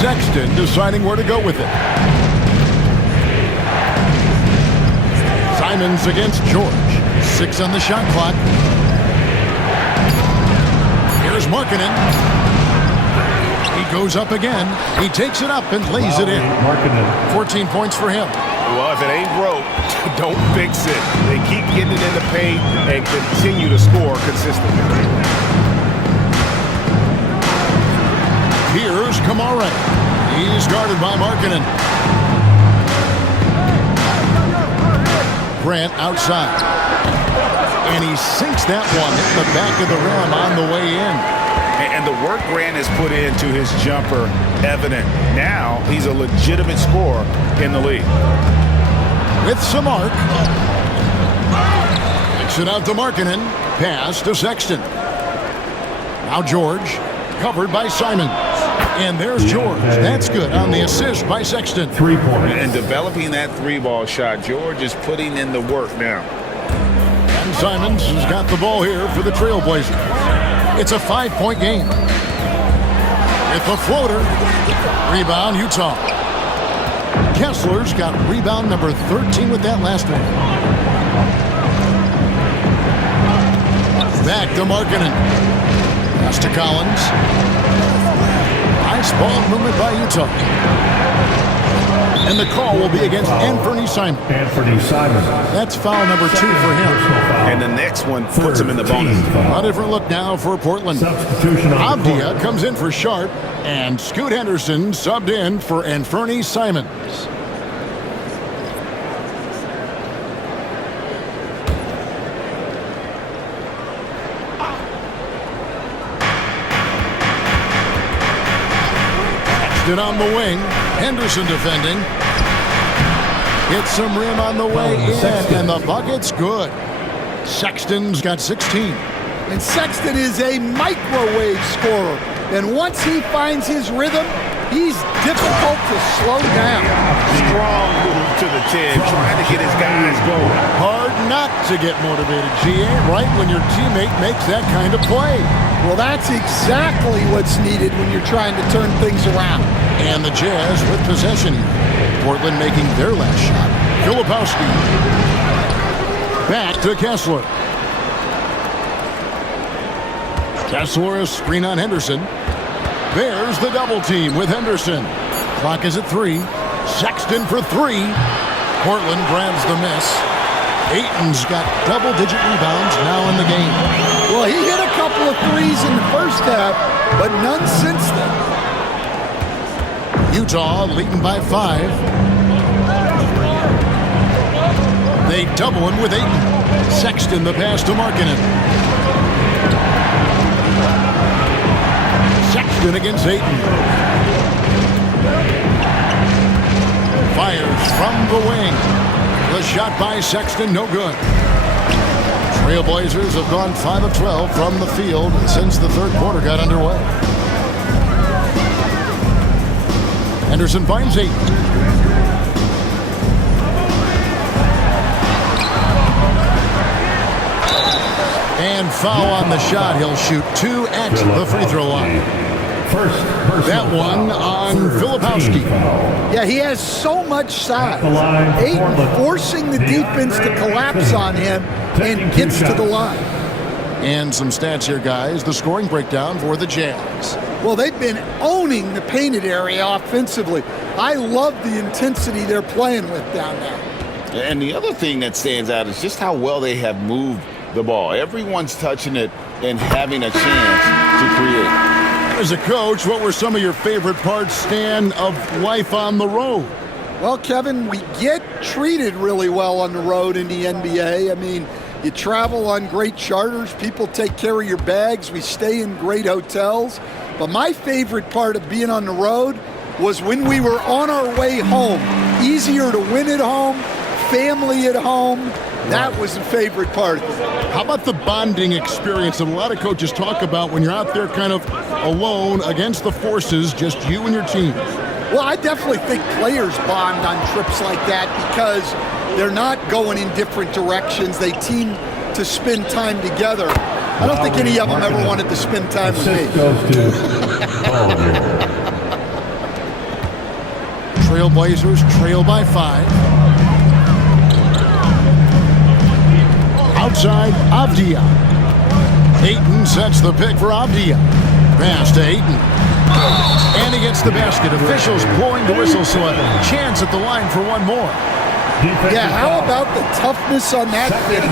Sexton deciding where to go with it. Simons against George. 6 on the shot clock. Here's Markkanen. He goes up again. He takes it up and lays it in. 14 points for him. Well, if it ain't broke, don't fix it. They keep getting it in the paint and continue to score consistently. Here's Kamara. He's guarded by Markkanen. Grant outside. And he sinks that one in the back of the rim on the way in. And the work Grant has put into his jumper evident. Now he's a legitimate scorer in the league. With some arc. Kicks it out to Markkanen. Pass to Sexton. Now George. Covered by Simons. And there's George. That's good on the assist by Sexton. 3 points. And developing that 3-ball shot, George is putting in the work now. And Simons has got the ball here for the Trailblazers. It's a 5-point game. With the floater. Rebound, Utah. Kessler's got rebound number 13 with that last one. Back to Markkanen. Pass to Collins. Nice ball movement by Utah. And the call will be against Anthony Simons. That's foul number 2 for him. And the next one puts him in the bonus. A different look now for Portland. Avdia comes in for Sharp, and Scoot Henderson subbed in for Anthony Simons. It on the wing. Henderson defending. Hits some rim on the way in, and the bucket's good. Sexton's got 16. And Sexton is a microwave scorer. And once he finds his rhythm, he's difficult to slow down. Strong move to the 10, trying to get his guys going. Hard not to get motivated, GA, right when your teammate makes that kind of play. Well, that's exactly what's needed when you're trying to turn things around. And the Jazz with possession here. Portland making their last shot. Filipowski. Back to Kessler. Kessler, a screen on Henderson. There's the double team with Henderson. Clock is at 3. Sexton for 3. Portland grabs the miss. Ayton's got double-digit rebounds now in the game. Well, he hit a couple of threes in the first half, but none since then. Utah leading by 5. They double him with Ayton. Sexton the pass to Markkanen. Sexton against Ayton. Fires from the wing. The shot by Sexton, no good. Trailblazers have gone 5 of 12 from the field since the third quarter got underway. Henderson finds Ayton. And foul on the shot. He'll shoot 2 at the free throw line. That one on Filipowski. Yeah, he has so much size. Ayton forcing the defense to collapse on him and gets to the line. And some stats here, guys. The scoring breakdown for the Jazz. Well, they've been owning the painted area offensively. I love the intensity they're playing with down there. And the other thing that stands out is just how well they have moved the ball. Everyone's touching it and having a chance to create. As a coach, what were some of your favorite parts, Stan, of life on the road? Well, Kevin, we get treated really well on the road in the NBA. I mean, you travel on great charters. People take care of your bags. We stay in great hotels. But my favorite part of being on the road was when we were on our way home. Easier to win at home, family at home. That was the favorite part. How about the bonding experience that a lot of coaches talk about when you're out there kind of alone against the forces, just you and your team? Well, I definitely think players bond on trips like that because they're not going in different directions. They team to spend time together. I don't think any of them ever wanted to spend time with me. Trailblazers trail by 5. Outside, Avdia. Ayton sets the pick for Avdia. Pass to Ayton. And he gets the basket. Officials blowing the whistle, so a chance at the line for one more. Yeah, how about the toughness on that finish?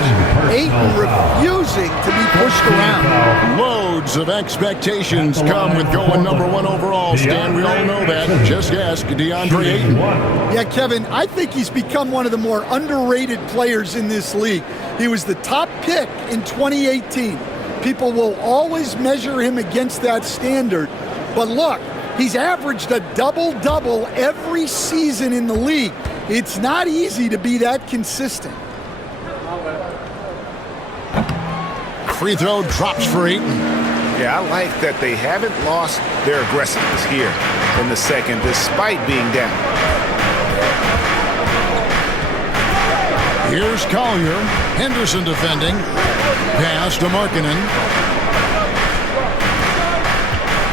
Ayton refusing to be pushed around. Loads of expectations come with going number 1 overall, Stan. We all know that. Just ask DeAndre Ayton. Yeah, Kevin, I think he's become one of the more underrated players in this league. He was the top pick in 2018. People will always measure him against that standard. But look, he's averaged a double-double every season in the league. It's not easy to be that consistent. Free throw drops for Ayton. Yeah, I like that they haven't lost their aggressiveness here in the second, despite being down. Here's Collier. Henderson defending. Pass to Markkanen.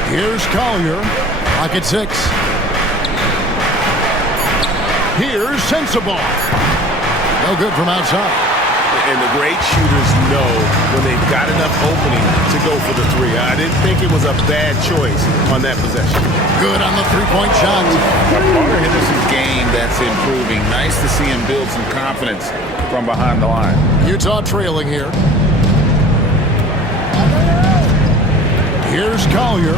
Here's Collier. Lock at 6. Here's Sensabaugh. No good from outside. And the great shooters know when they've got enough opening to go for the 3. I didn't think it was a bad choice on that possession. Good on the 3-point shot. A part of Henderson's game that's improving. Nice to see him build some confidence from behind the line. Utah trailing here. Here's Collier.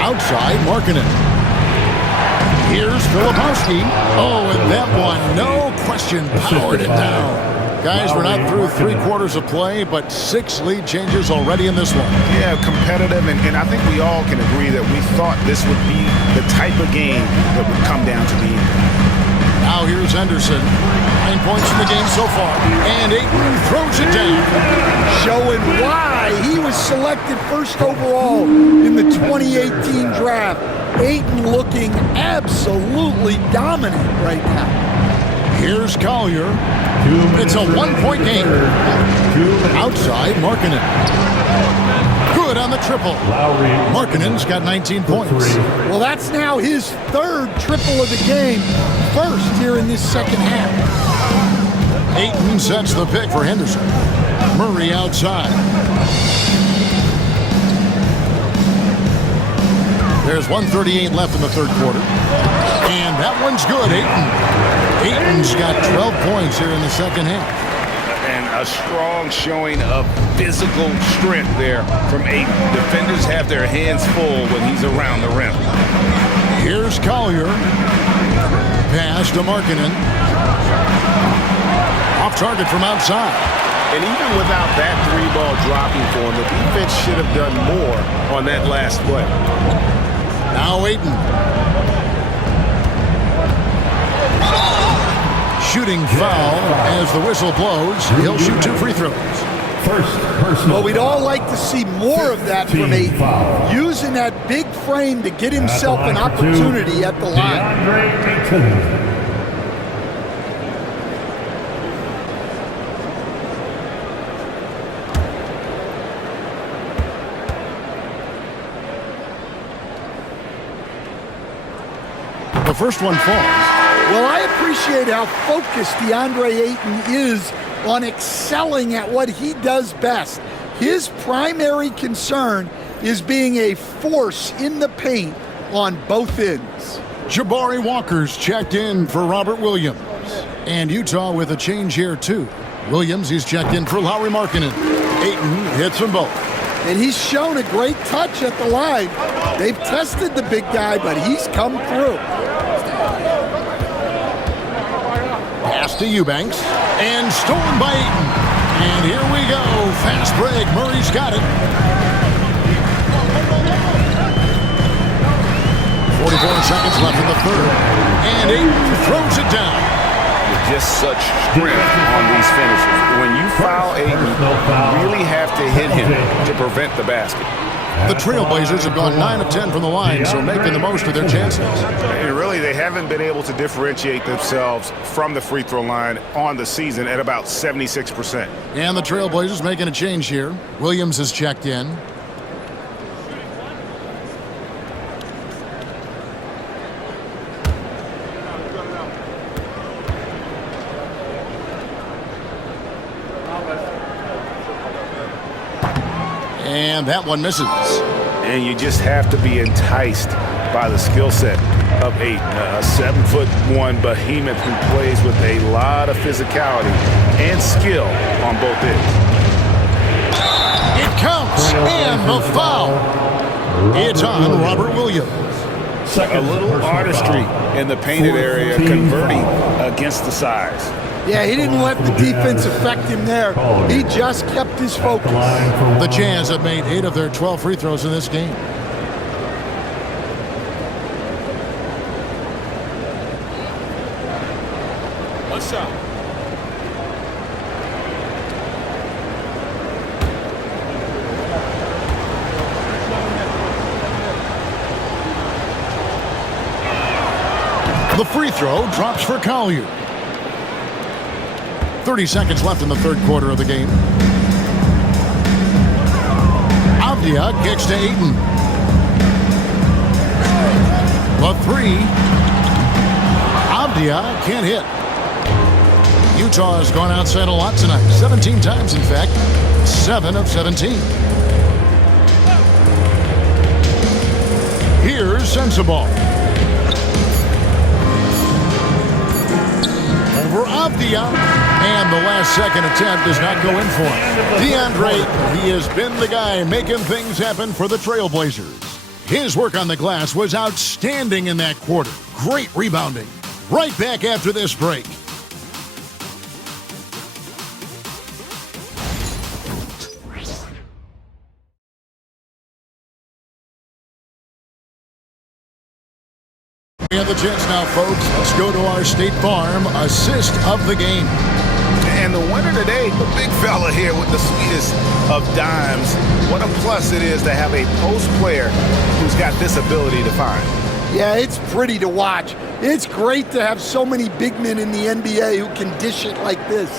Outside, Markkanen. Here's Filipowski. Oh, and that one, no question, powered it down. Guys, we're not through 3 quarters of play, but 6 lead changes already in this one. Yeah, competitive, and I think we all can agree that we thought this would be the type of game that would come down to the end. Now here's Henderson. 9 points in the game so far. And Ayton throws it down. Showing why he was selected first overall in the 2018 draft. Ayton looking absolutely dominant right now. Here's Collier. It's a 1-point game. Outside, Markkanen. Good on the triple. Markkanen's got 19 points. Well, that's now his 3rd triple of the game. First here in this second half. Ayton sets the pick for Henderson. Murray outside. There's 1:38 left in the third quarter. And that one's good, Ayton. Ayton's got 12 points here in the second half. And a strong showing of physical strength there from Ayton. Defenders have their hands full when he's around the rim. Here's Collier. pass to Markkanen. Off target from outside. And even without that three-ball dropping for him, the defense should have done more on that last play. Now Ayton. Shooting foul as the whistle blows. He'll shoot 2 free throws. Well, we'd all like to see more of that from Ayton, using that big frame to get himself an opportunity at the line. The first one falls. Well, I appreciate how focused DeAndre Ayton is on excelling at what he does best. His primary concern is being a force in the paint on both ends. Jabari Walker's checked in for Robert Williams. And Utah with a change here, too. Williams, he's checked in for Lauri Markkanen. Ayton hits them both. And he's shown a great touch at the line. They've tested the big guy, but he's come through. Pass to Eubanks. And stolen by Ayton. And here we go. Fast break. Murray's got it. 44 seconds left in the third. And Ayton throws it down. Just such strength on these finishes. When you foul Ayton, you really have to hit him to prevent the basket. The Trailblazers have gone 9 of 10 from the line, so making the most of their chances. And really, they haven't been able to differentiate themselves from the free throw line on the season at about 76%. And the Trailblazers making a change here. Williams has checked in. And that one misses. And you just have to be enticed by the skill set of Ayton, a 7'1" behemoth who plays with a lot of physicality and skill on both ends. It counts, and the foul. It's on Robert Williams. A little artistry in the painted area, converting against the size. Yeah, he didn't let the defense affect him there. He just kept his focus. The Jazz have made 8 of their 12 free throws in this game. What's up? The free throw drops for Collier. 30 seconds left in the third quarter of the game. Avdia kicks to Ayton. The 3. Avdia can't hit. Utah has gone outside a lot tonight. 17 times, in fact. 7 of 17. Here's Sensabaugh. Over Avdia. And the last second attempt does not go in for him. DeAndre, he has been the guy making things happen for the Trailblazers. His work on the glass was outstanding in that quarter. Great rebounding. Right back after this break. We have the chance now, folks. Let's go to our State Farm assist of the game. And the winner today, the big fella here with the sweetest of dimes. What a plus it is to have a post player who's got this ability to find. Yeah, it's pretty to watch. It's great to have so many big men in the NBA who can dish it like this.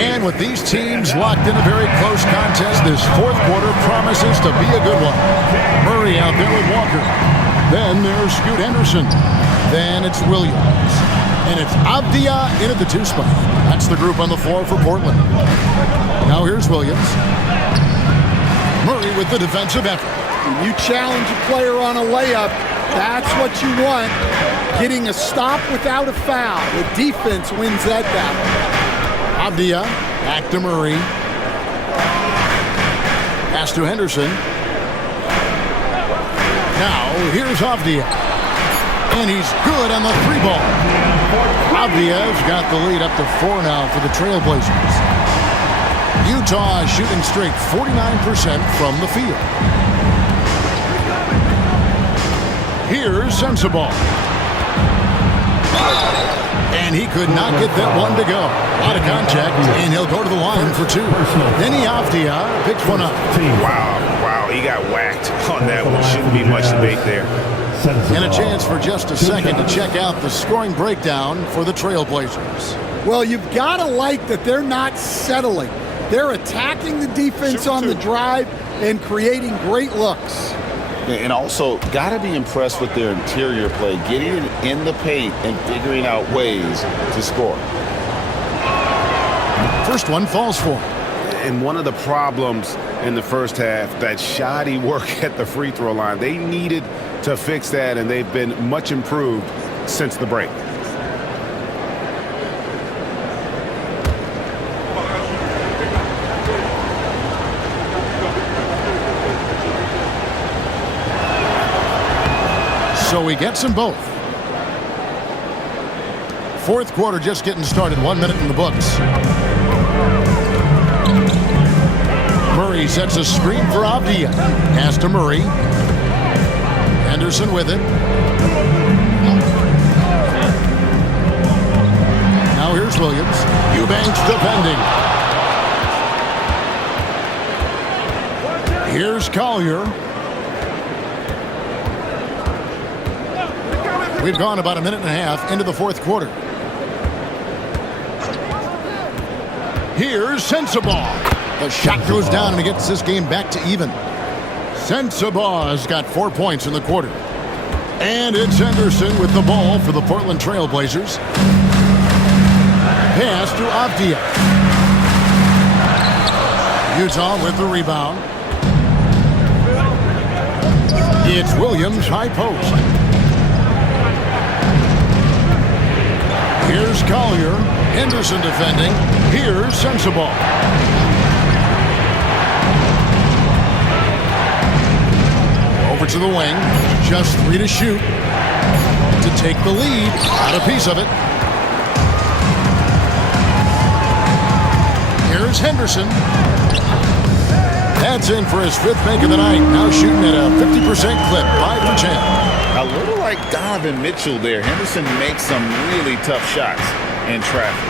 And with these teams locked in a very close contest, this fourth quarter promises to be a good one. Murray out there with Walker. Then there's Scoot Henderson. Then it's Williams. And it's Avdia in at the 2 spot. That's the group on the floor for Portland. Now here's Williams. Murray with the defensive effort. When you challenge a player on a layup, that's what you want. Getting a stop without a foul. The defense wins that battle. Avdia back to Murray. Pass to Henderson. Now here's Avdia. And he's good on the 3-ball. Avdia's got the lead up to 4 now for the Trailblazers. Utah shooting straight 49% from the field. Here's Sensabaugh. And he could not get that one to go. A lot of contact, and he'll go to the line for 2. Then Avdia picks one up. Wow, he got whacked on that one. Shouldn't be much debate there. And a chance for just a second to check out the scoring breakdown for the Trailblazers. Well, you've got to like that they're not settling. They're attacking the defense on the drive and creating great looks. And also, got to be impressed with their interior play, getting in the paint and figuring out ways to score. First one falls for him. And one of the problems in the first half, that shoddy work at the free throw line. They needed to fix that, and they've been much improved since the break. So he gets them both. Fourth quarter just getting started. 1 minute in the books. Murray sets a screen for Avdia. Pass to Murray. Henderson with it. Now here's Williams. Eubanks defending. Here's Collier. We've gone about a minute and a half into the fourth quarter. Here's Sensabaugh. The shot goes down and it gets this game back to even. Sensabaugh's got 4 points in the quarter. And it's Henderson with the ball for the Portland Trailblazers. Pass to Avdia. Utah with the rebound. It's Williams, high post. Here's Collier. Henderson defending. Here's Sensabaugh. Over to the wing. Just 3 to shoot. To take the lead. Got a piece of it. Here's Henderson. That's in for his 5th make of the night. Now shooting at a 50% clip. 5 for 10. A little like Donovan Mitchell there. Henderson makes some really tough shots in traffic.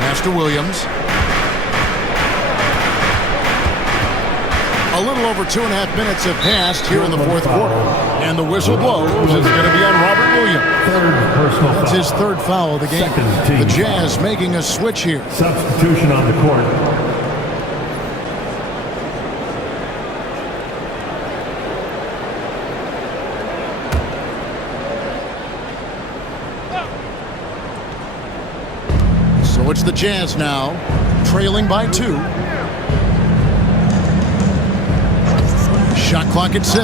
Pass to Williams. A little over 2.5 minutes have passed here in the fourth quarter. And the whistle blows. It's going to be on Robert Williams. That's his 3rd foul of the game. The Jazz making a switch here. Substitution on the court. So it's the Jazz now, trailing by 2. Shot clock at 6.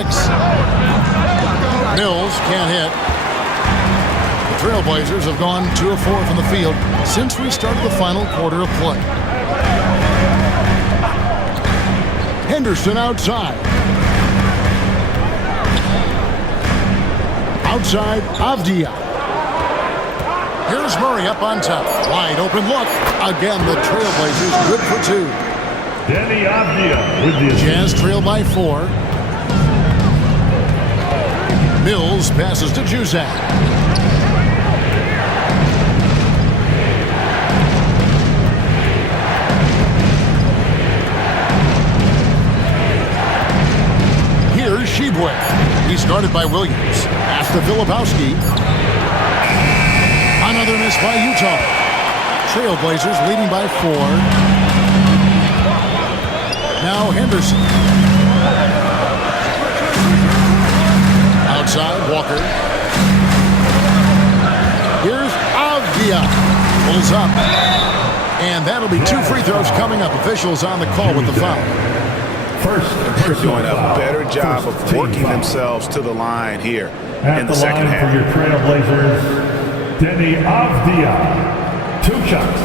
Mills can't hit. The Trailblazers have gone 2 of 4 from the field since we started the final quarter of play. Henderson outside. Outside, Avdia. Here's Murray up on top. Wide open look. Again, the Trailblazers good for 2. Danny Avdia with the Jazz trail by 4. Mills passes to Juzak. Here's Shibwe. He's guarded by Williams. Pass to Filipowski. Another miss by Utah. Trailblazers leading by 4. Now Henderson. Outside, Walker. Here's Avdia. Pulls up. And that'll be 2 free throws coming up. Officials on the call with the foul. They're doing a better job of working themselves to the line here in the second half. For your Trailblazers, Danny Avdia. 2 shots.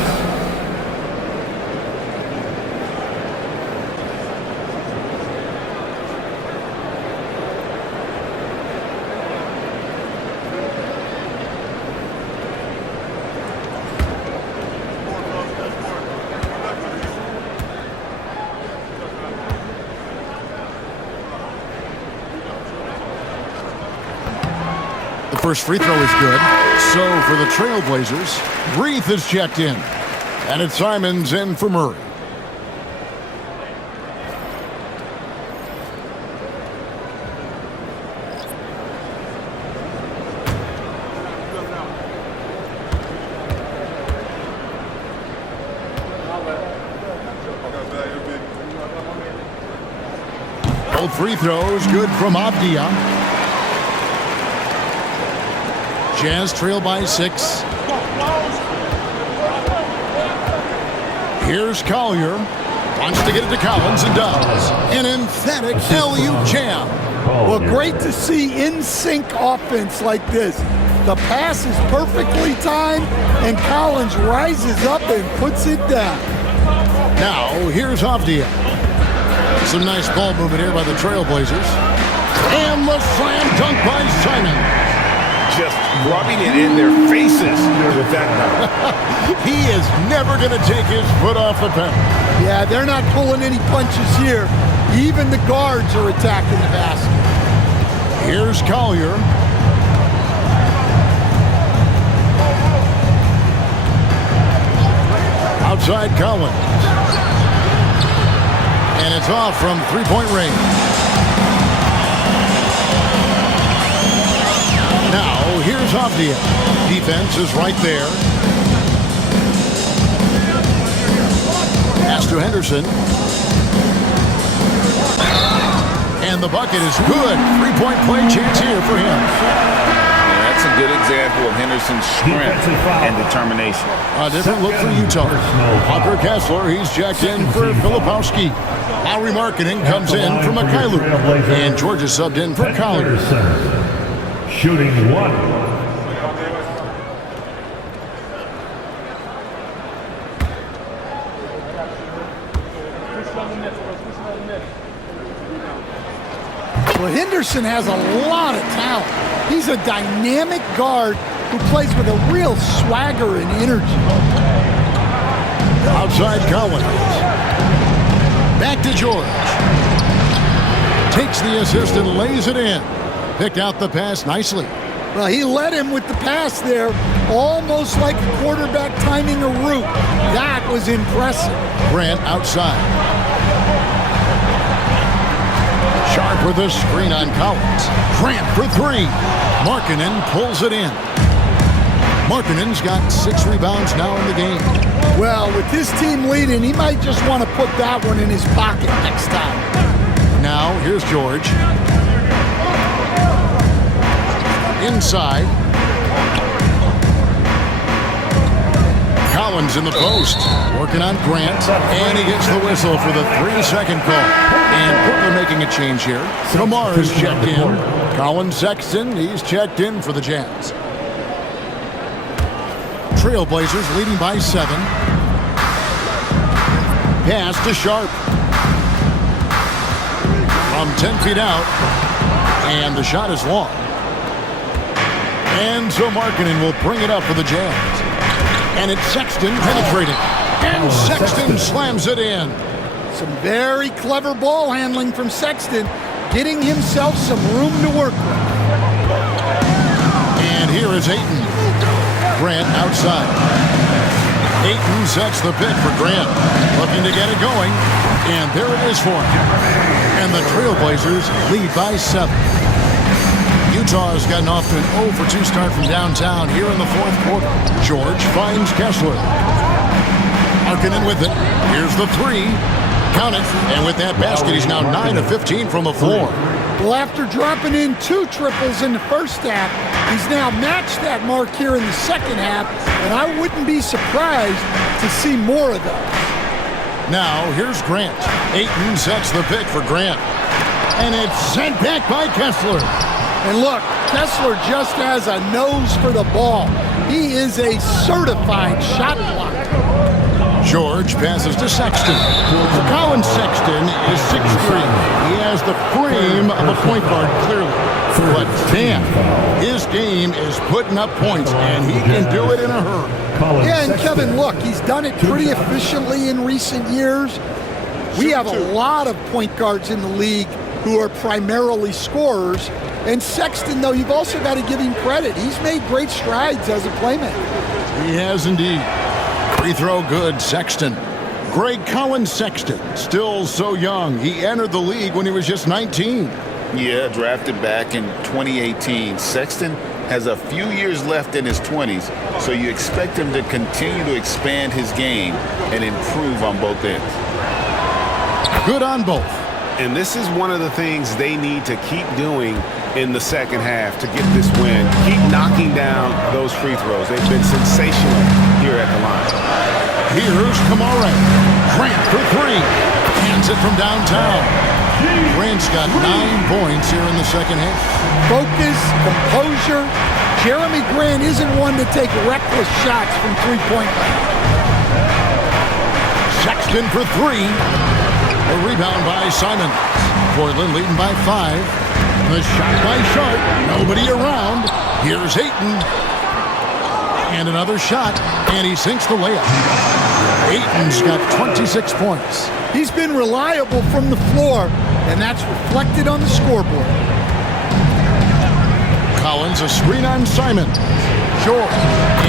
First free throw is good. So for the Trailblazers, Reith is checked in. And it's Simons in for Murray. Both free throws good from Avdia. Jazz trail by 6. Here's Collier. Wants to get it to Collins and does. An emphatic LU jam. Well, great to see in-sync offense like this. The pass is perfectly timed, and Collins rises up and puts it down. Now, here's Avdia. Some nice ball movement here by the Trailblazers. And the slam dunk by Simon. Just rubbing it in their faces with that number. He is never going to take his foot off the pedal. Yeah, they're not pulling any punches here. Even the guards are attacking the basket. Here's Collier. Outside Collins. And it's off from three-point range. Now, here's Avdia. Defense is right there. Pass to Henderson. And the bucket is good. Three-point play chance here for him. Yeah, that's a good example of Henderson's strength and determination. A different look for Utah. Walker Kessler, he's checked in for Filipowski. Lowry Marketing comes in for Mikhailuk. And Georgia subbed in for Collier. Shooting 1. Well, Henderson has a lot of talent. He's a dynamic guard who plays with a real swagger and energy. Outside Collins. Back to George. Takes the assist and lays it in. Picked out the pass nicely. Well, he led him with the pass there, almost like a quarterback timing a route. That was impressive. Grant outside. Sharp with a screen on Collins. Grant for 3. Markkanen pulls it in. Markkanen's got 6 rebounds now in the game. Well, with his team leading, he might just want to put that one in his pocket next time. Now, here's George. Inside. Collins in the post. Working on Grant. And he gets the whistle for the 3-second call. And Portland making a change here. Kamar is checked in. Colin Sexton, he's checked in for the Jazz. Trailblazers leading by 7. Pass to Sharp. From 10 feet out. And the shot is long. And so Markkanen will bring it up for the Jazz. And it's Sexton penetrating. And Sexton slams it in. Some very clever ball handling from Sexton, getting himself some room to work with. And here is Ayton. Grant outside. Ayton sets the pick for Grant. Looking to get it going. And there it is for him. And the Trailblazers lead by 7. Utah has gotten off to an 0-for-2 start from downtown here in the 4th quarter. George finds Kessler. Markkanen with it. Here's the 3. Count it. And with that basket, he's now 9 of 15 from the floor. Well, after dropping in 2 triples in the first half, he's now matched that mark here in the second half, and I wouldn't be surprised to see more of those. Now, here's Grant. Ayton sets the pick for Grant. And it's sent back by Kessler. And look, Kessler just has a nose for the ball. He is a certified shot blocker. George passes to Sexton. Colin Sexton is 6'3". He has the frame of a point guard, clearly. But damn, his game is putting up points, and he can do it in a hurry. Yeah, and Kevin, look, he's done it pretty efficiently in recent years. We have a lot of point guards in the league who are primarily scorers. And Sexton, though, you've also got to give him credit. He's made great strides as a playmaker. He has indeed. Free throw good, Sexton. Greg Collins Sexton, still so young. He entered the league when he was just 19. Yeah, drafted back in 2018. Sexton has a few years left in his 20s, so you expect him to continue to expand his game and improve on both ends. Good on both. And this is one of the things they need to keep doing in the second half to get this win. Keep knocking down those free throws. They've been sensational here at the line. Here's Kamara. Grant for three. Hands it from downtown. Grant's got 9 points here in the second half. Focus, composure. Jeremy Grant isn't one to take reckless shots from three-point land. Sexton for three. A rebound by Simon. Portland leading by 5. The shot by Sharp. Nobody around. Here's Ayton. And another shot. And he sinks the layup. Ayton's got 26 points. He's been reliable from the floor, and that's reflected on the scoreboard. Collins, a screen on Simon. Short.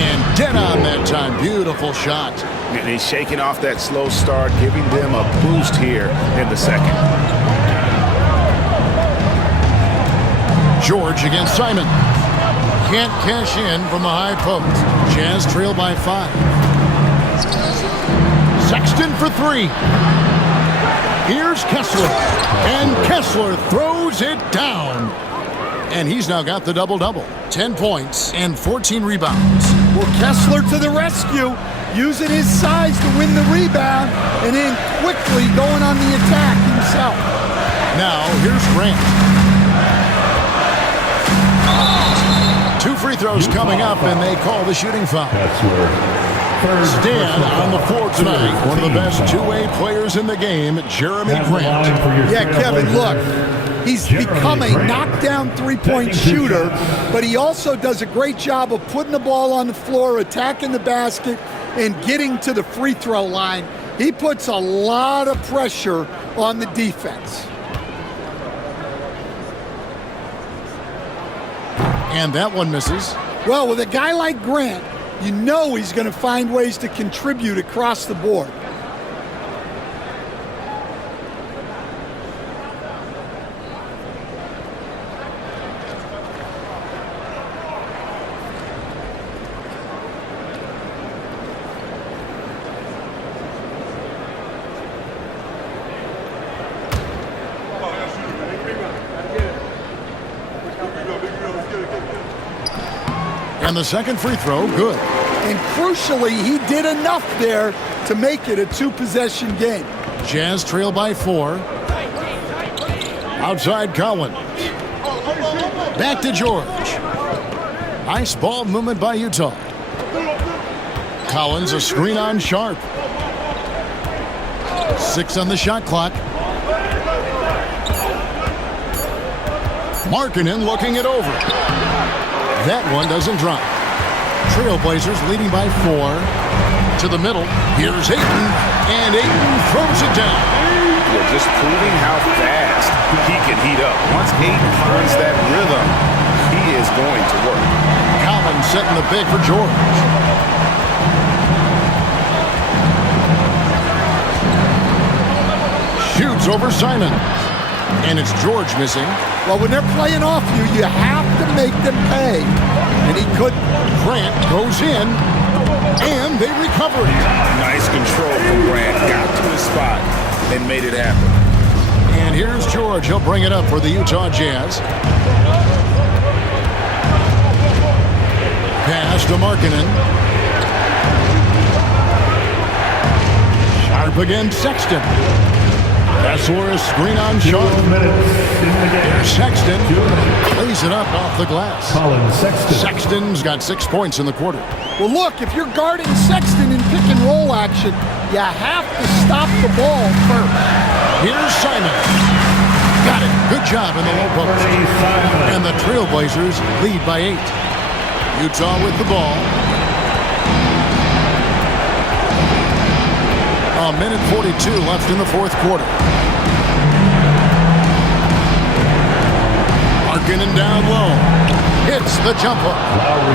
And dead on that time. Beautiful shot. And he's shaking off that slow start, giving them a boost here in the second. George against Simon. Can't cash in from the high post. Jazz trail by 5. Sexton for three. Here's Kessler. And Kessler throws it down. And he's now got the double-double. 10 points and 14 rebounds. Well, Kessler to the rescue, using his size to win the rebound, and then quickly going on the attack himself. Now, here's Grant. 2 free throws coming up, and they call the shooting foul. That's where Stan on the floor tonight. One of the best two-way players in the game, Jeremy Grant. Yeah, Kevin, look. He's become a knockdown three-point shooter, but he also does a great job of putting the ball on the floor, attacking the basket, and getting to the free throw line. He puts a lot of pressure on the defense. And that one misses. Well, with a guy like Grant, you know he's going to find ways to contribute across the board. And the second free throw, good. And crucially, he did enough there to make it a 2-possession game. Jazz trail by 4. Outside Collins. Back to George. Nice ball movement by Utah. Collins, a screen on Sharp. 6 on the shot clock. Markkanen looking it over. That one doesn't drop. Trailblazers leading by 4. To the middle. Here's Ayton. And Ayton throws it down. Well, just proving how fast he can heat up. Once Ayton finds that rhythm, he is going to work. Collins setting the big for George. Shoots over Simon. And it's George missing. Well, when they're playing off you, you have to make them pay. And he couldn't. Grant goes in, and they recover it. Nice control from Grant. Got to his spot and made it happen. And here's George. He'll bring it up for the Utah Jazz. Pass to Markkanen. Sharp against Sexton. Kessler, a screen on Sharp. Here's Sexton. Lays it up off the glass. Sexton's got 6 points in the quarter. Well, look, if you're guarding Sexton in pick-and-roll action, you have to stop the ball first. Here's Simon. Got it. Good job in the low post. And the Trailblazers lead by 8. Utah with the ball. A minute 42 left in the fourth quarter. Markkanen down low. Hits the jumper.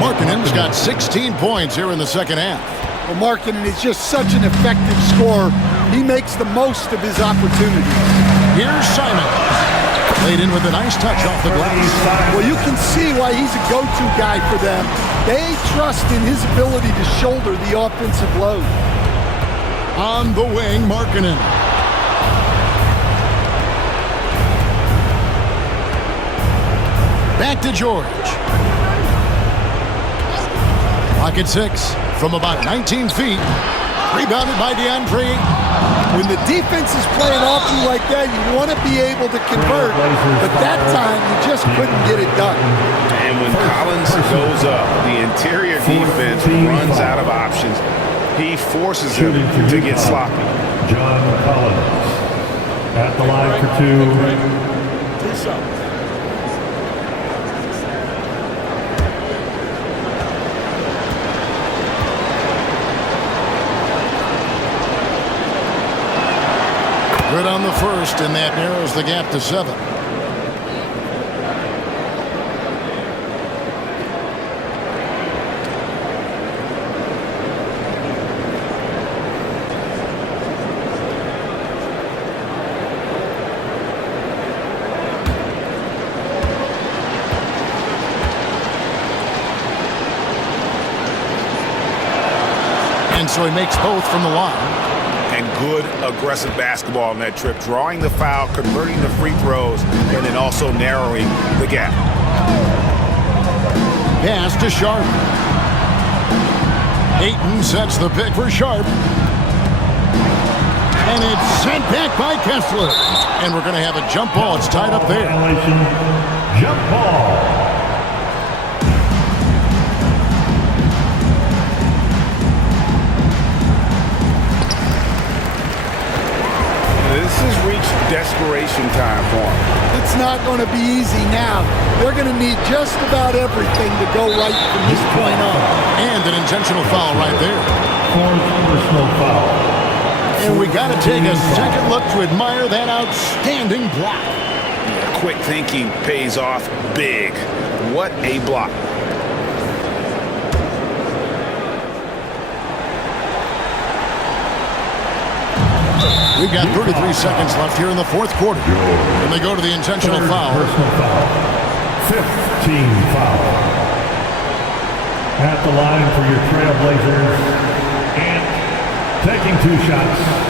Markkanen's got 16 points here in the second half. Well, Markkanen is just such an effective scorer. He makes the most of his opportunities. Here's Simon. Laid in with a nice touch off the glass. Well, you can see why he's a go-to guy for them. They trust in his ability to shoulder the offensive load. On the wing, Markkanen. Back to George. Pocket 6 from about 19 feet. Rebounded by DeAndre. When the defense is playing off you like that, you want to be able to convert. But that time, you just couldn't get it done. And when Collins goes up, the interior defense runs out of options. He forces him to get sloppy. John Collins at the line for two. Good on the first, and that narrows the gap to 7. And so he makes both from the line. And good aggressive basketball on that trip, drawing the foul, converting the free throws, and then also narrowing the gap. Pass to Sharp. Ayton sets the pick for Sharp. And it's sent back by Kessler. And we're going to have a jump ball. It's tied up there. Jump ball. This has reached desperation time for him. It's not going to be easy now. They're going to need just about everything to go right from this point on. And an intentional foul right there. Fourth personal foul. And we got to take a second look to admire that outstanding block. Quick thinking pays off big. What a block. We've got 33 seconds left here in the fourth quarter. And they go to the intentional foul. Personal foul. 15 foul. At the line for your Trailblazers. And taking 2 shots.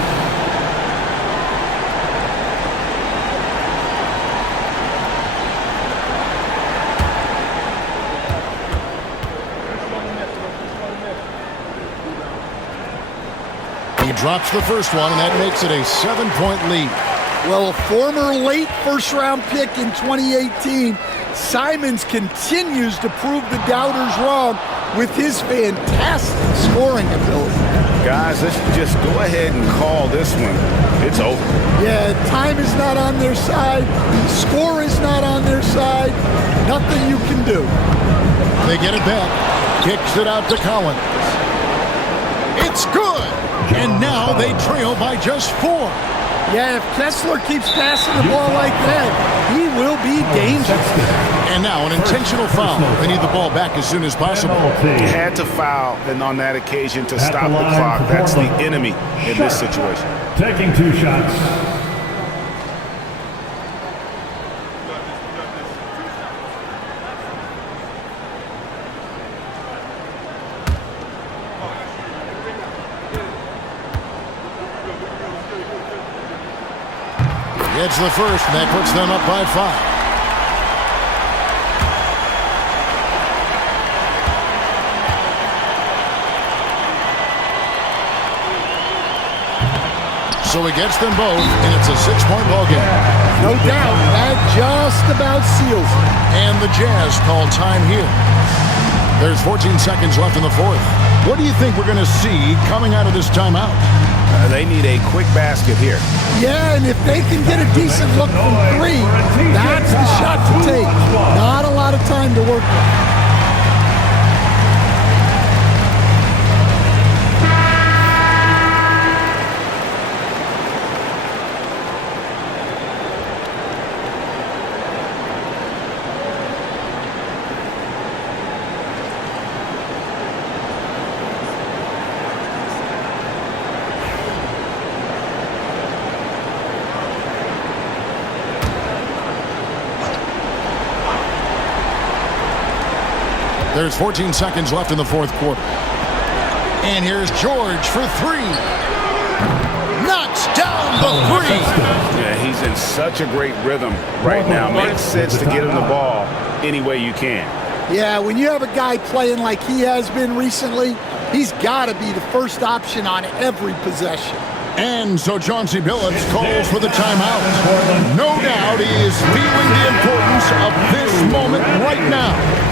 He drops the first one, and that makes it a 7-point lead. Well, a former late first-round pick in 2018, Simons continues to prove the doubters wrong with his fantastic scoring ability. Guys, let's just go ahead and call this one. It's over. Yeah, time is not on their side. Score is not on their side. Nothing you can do. They get it back. Kicks it out to Collins. It's good. And now they trail by just 4. Yeah, if Kessler keeps passing the ball like that, he will be dangerous. And now an intentional foul. They need the ball back as soon as possible. You had to foul, and on that occasion to stop the clock. That's the enemy in this situation. Taking 2 shots. Gets the first, and that puts them up by 5. So he gets them both, and it's a 6-point ball game. No doubt, that just about seals it. And the Jazz call time here. There's 14 seconds left in the fourth. What do you think we're going to see coming out of this timeout? They need a quick basket here. Yeah, and if they can get a decent look from 3, that's the shot to take. Not a lot of time to work with. There's 14 seconds left in the fourth quarter. And here's George for three. Knocks down the three. Yeah, he's in such a great rhythm right now. Makes sense to get him the ball any way you can. Yeah, when you have a guy playing like he has been recently, he's got to be the first option on every possession. And so Chauncey Billups calls for the timeout. No doubt he is feeling the importance of this moment right now.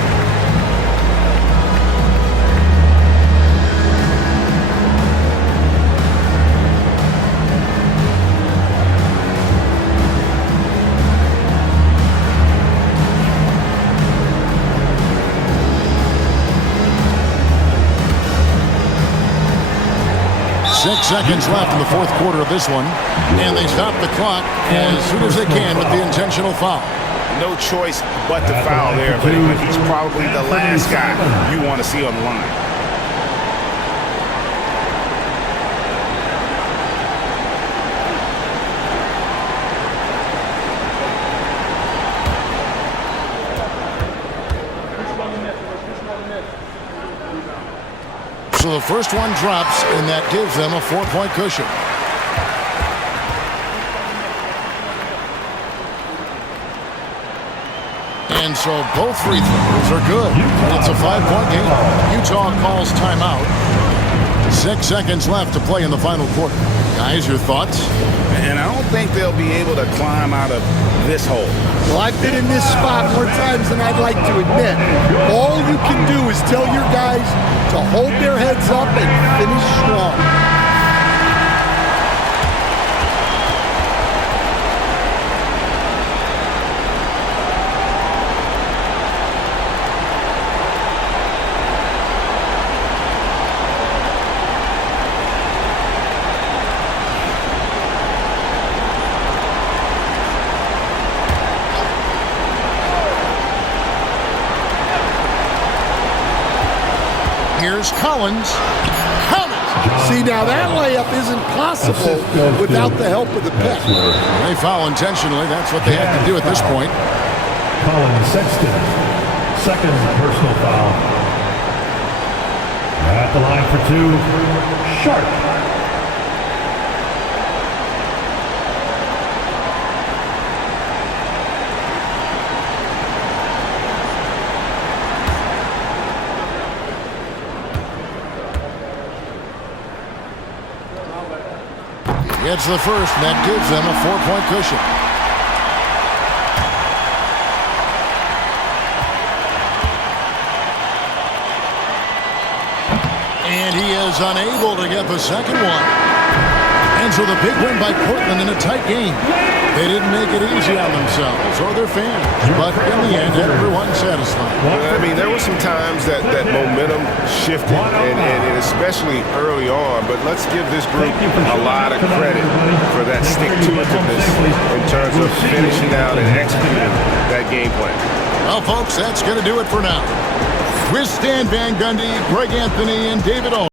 6 seconds left in the fourth quarter of this one. And they stop the clock as soon as they can with the intentional foul. No choice but to foul there, but he's probably the last guy you want to see on the line. So the first one drops, and that gives them a 4-point cushion. And so both free throws are good. It's a 5-point game. Utah calls timeout. 6 seconds left to play in the final quarter. Guys, your thoughts? And I don't think they'll be able to climb out of this hole. Well, I've been in this spot more times than I'd like to admit. All you can do is tell your guys to hold their heads up and finish strong. Here's Collins. See, now that layup isn't possible without the help of the pick. They foul intentionally. That's what they have to do at this point. Collins Sexton, second personal foul. At the line for two, Sharp. Gets the first, and that gives them a 4-point cushion. And he is unable to get the second one. And so the big win by Portland in a tight game. They didn't make it easy on themselves or their fans, but in the end, everyone's satisfied. I mean, there were some times that momentum shifted, and especially early on, but let's give this group a lot of credit for that stick-to-itiveness in terms of finishing out and executing that game plan. Well, folks, that's going to do it for now. With Stan Van Gundy, Greg Anthony, and David Owen.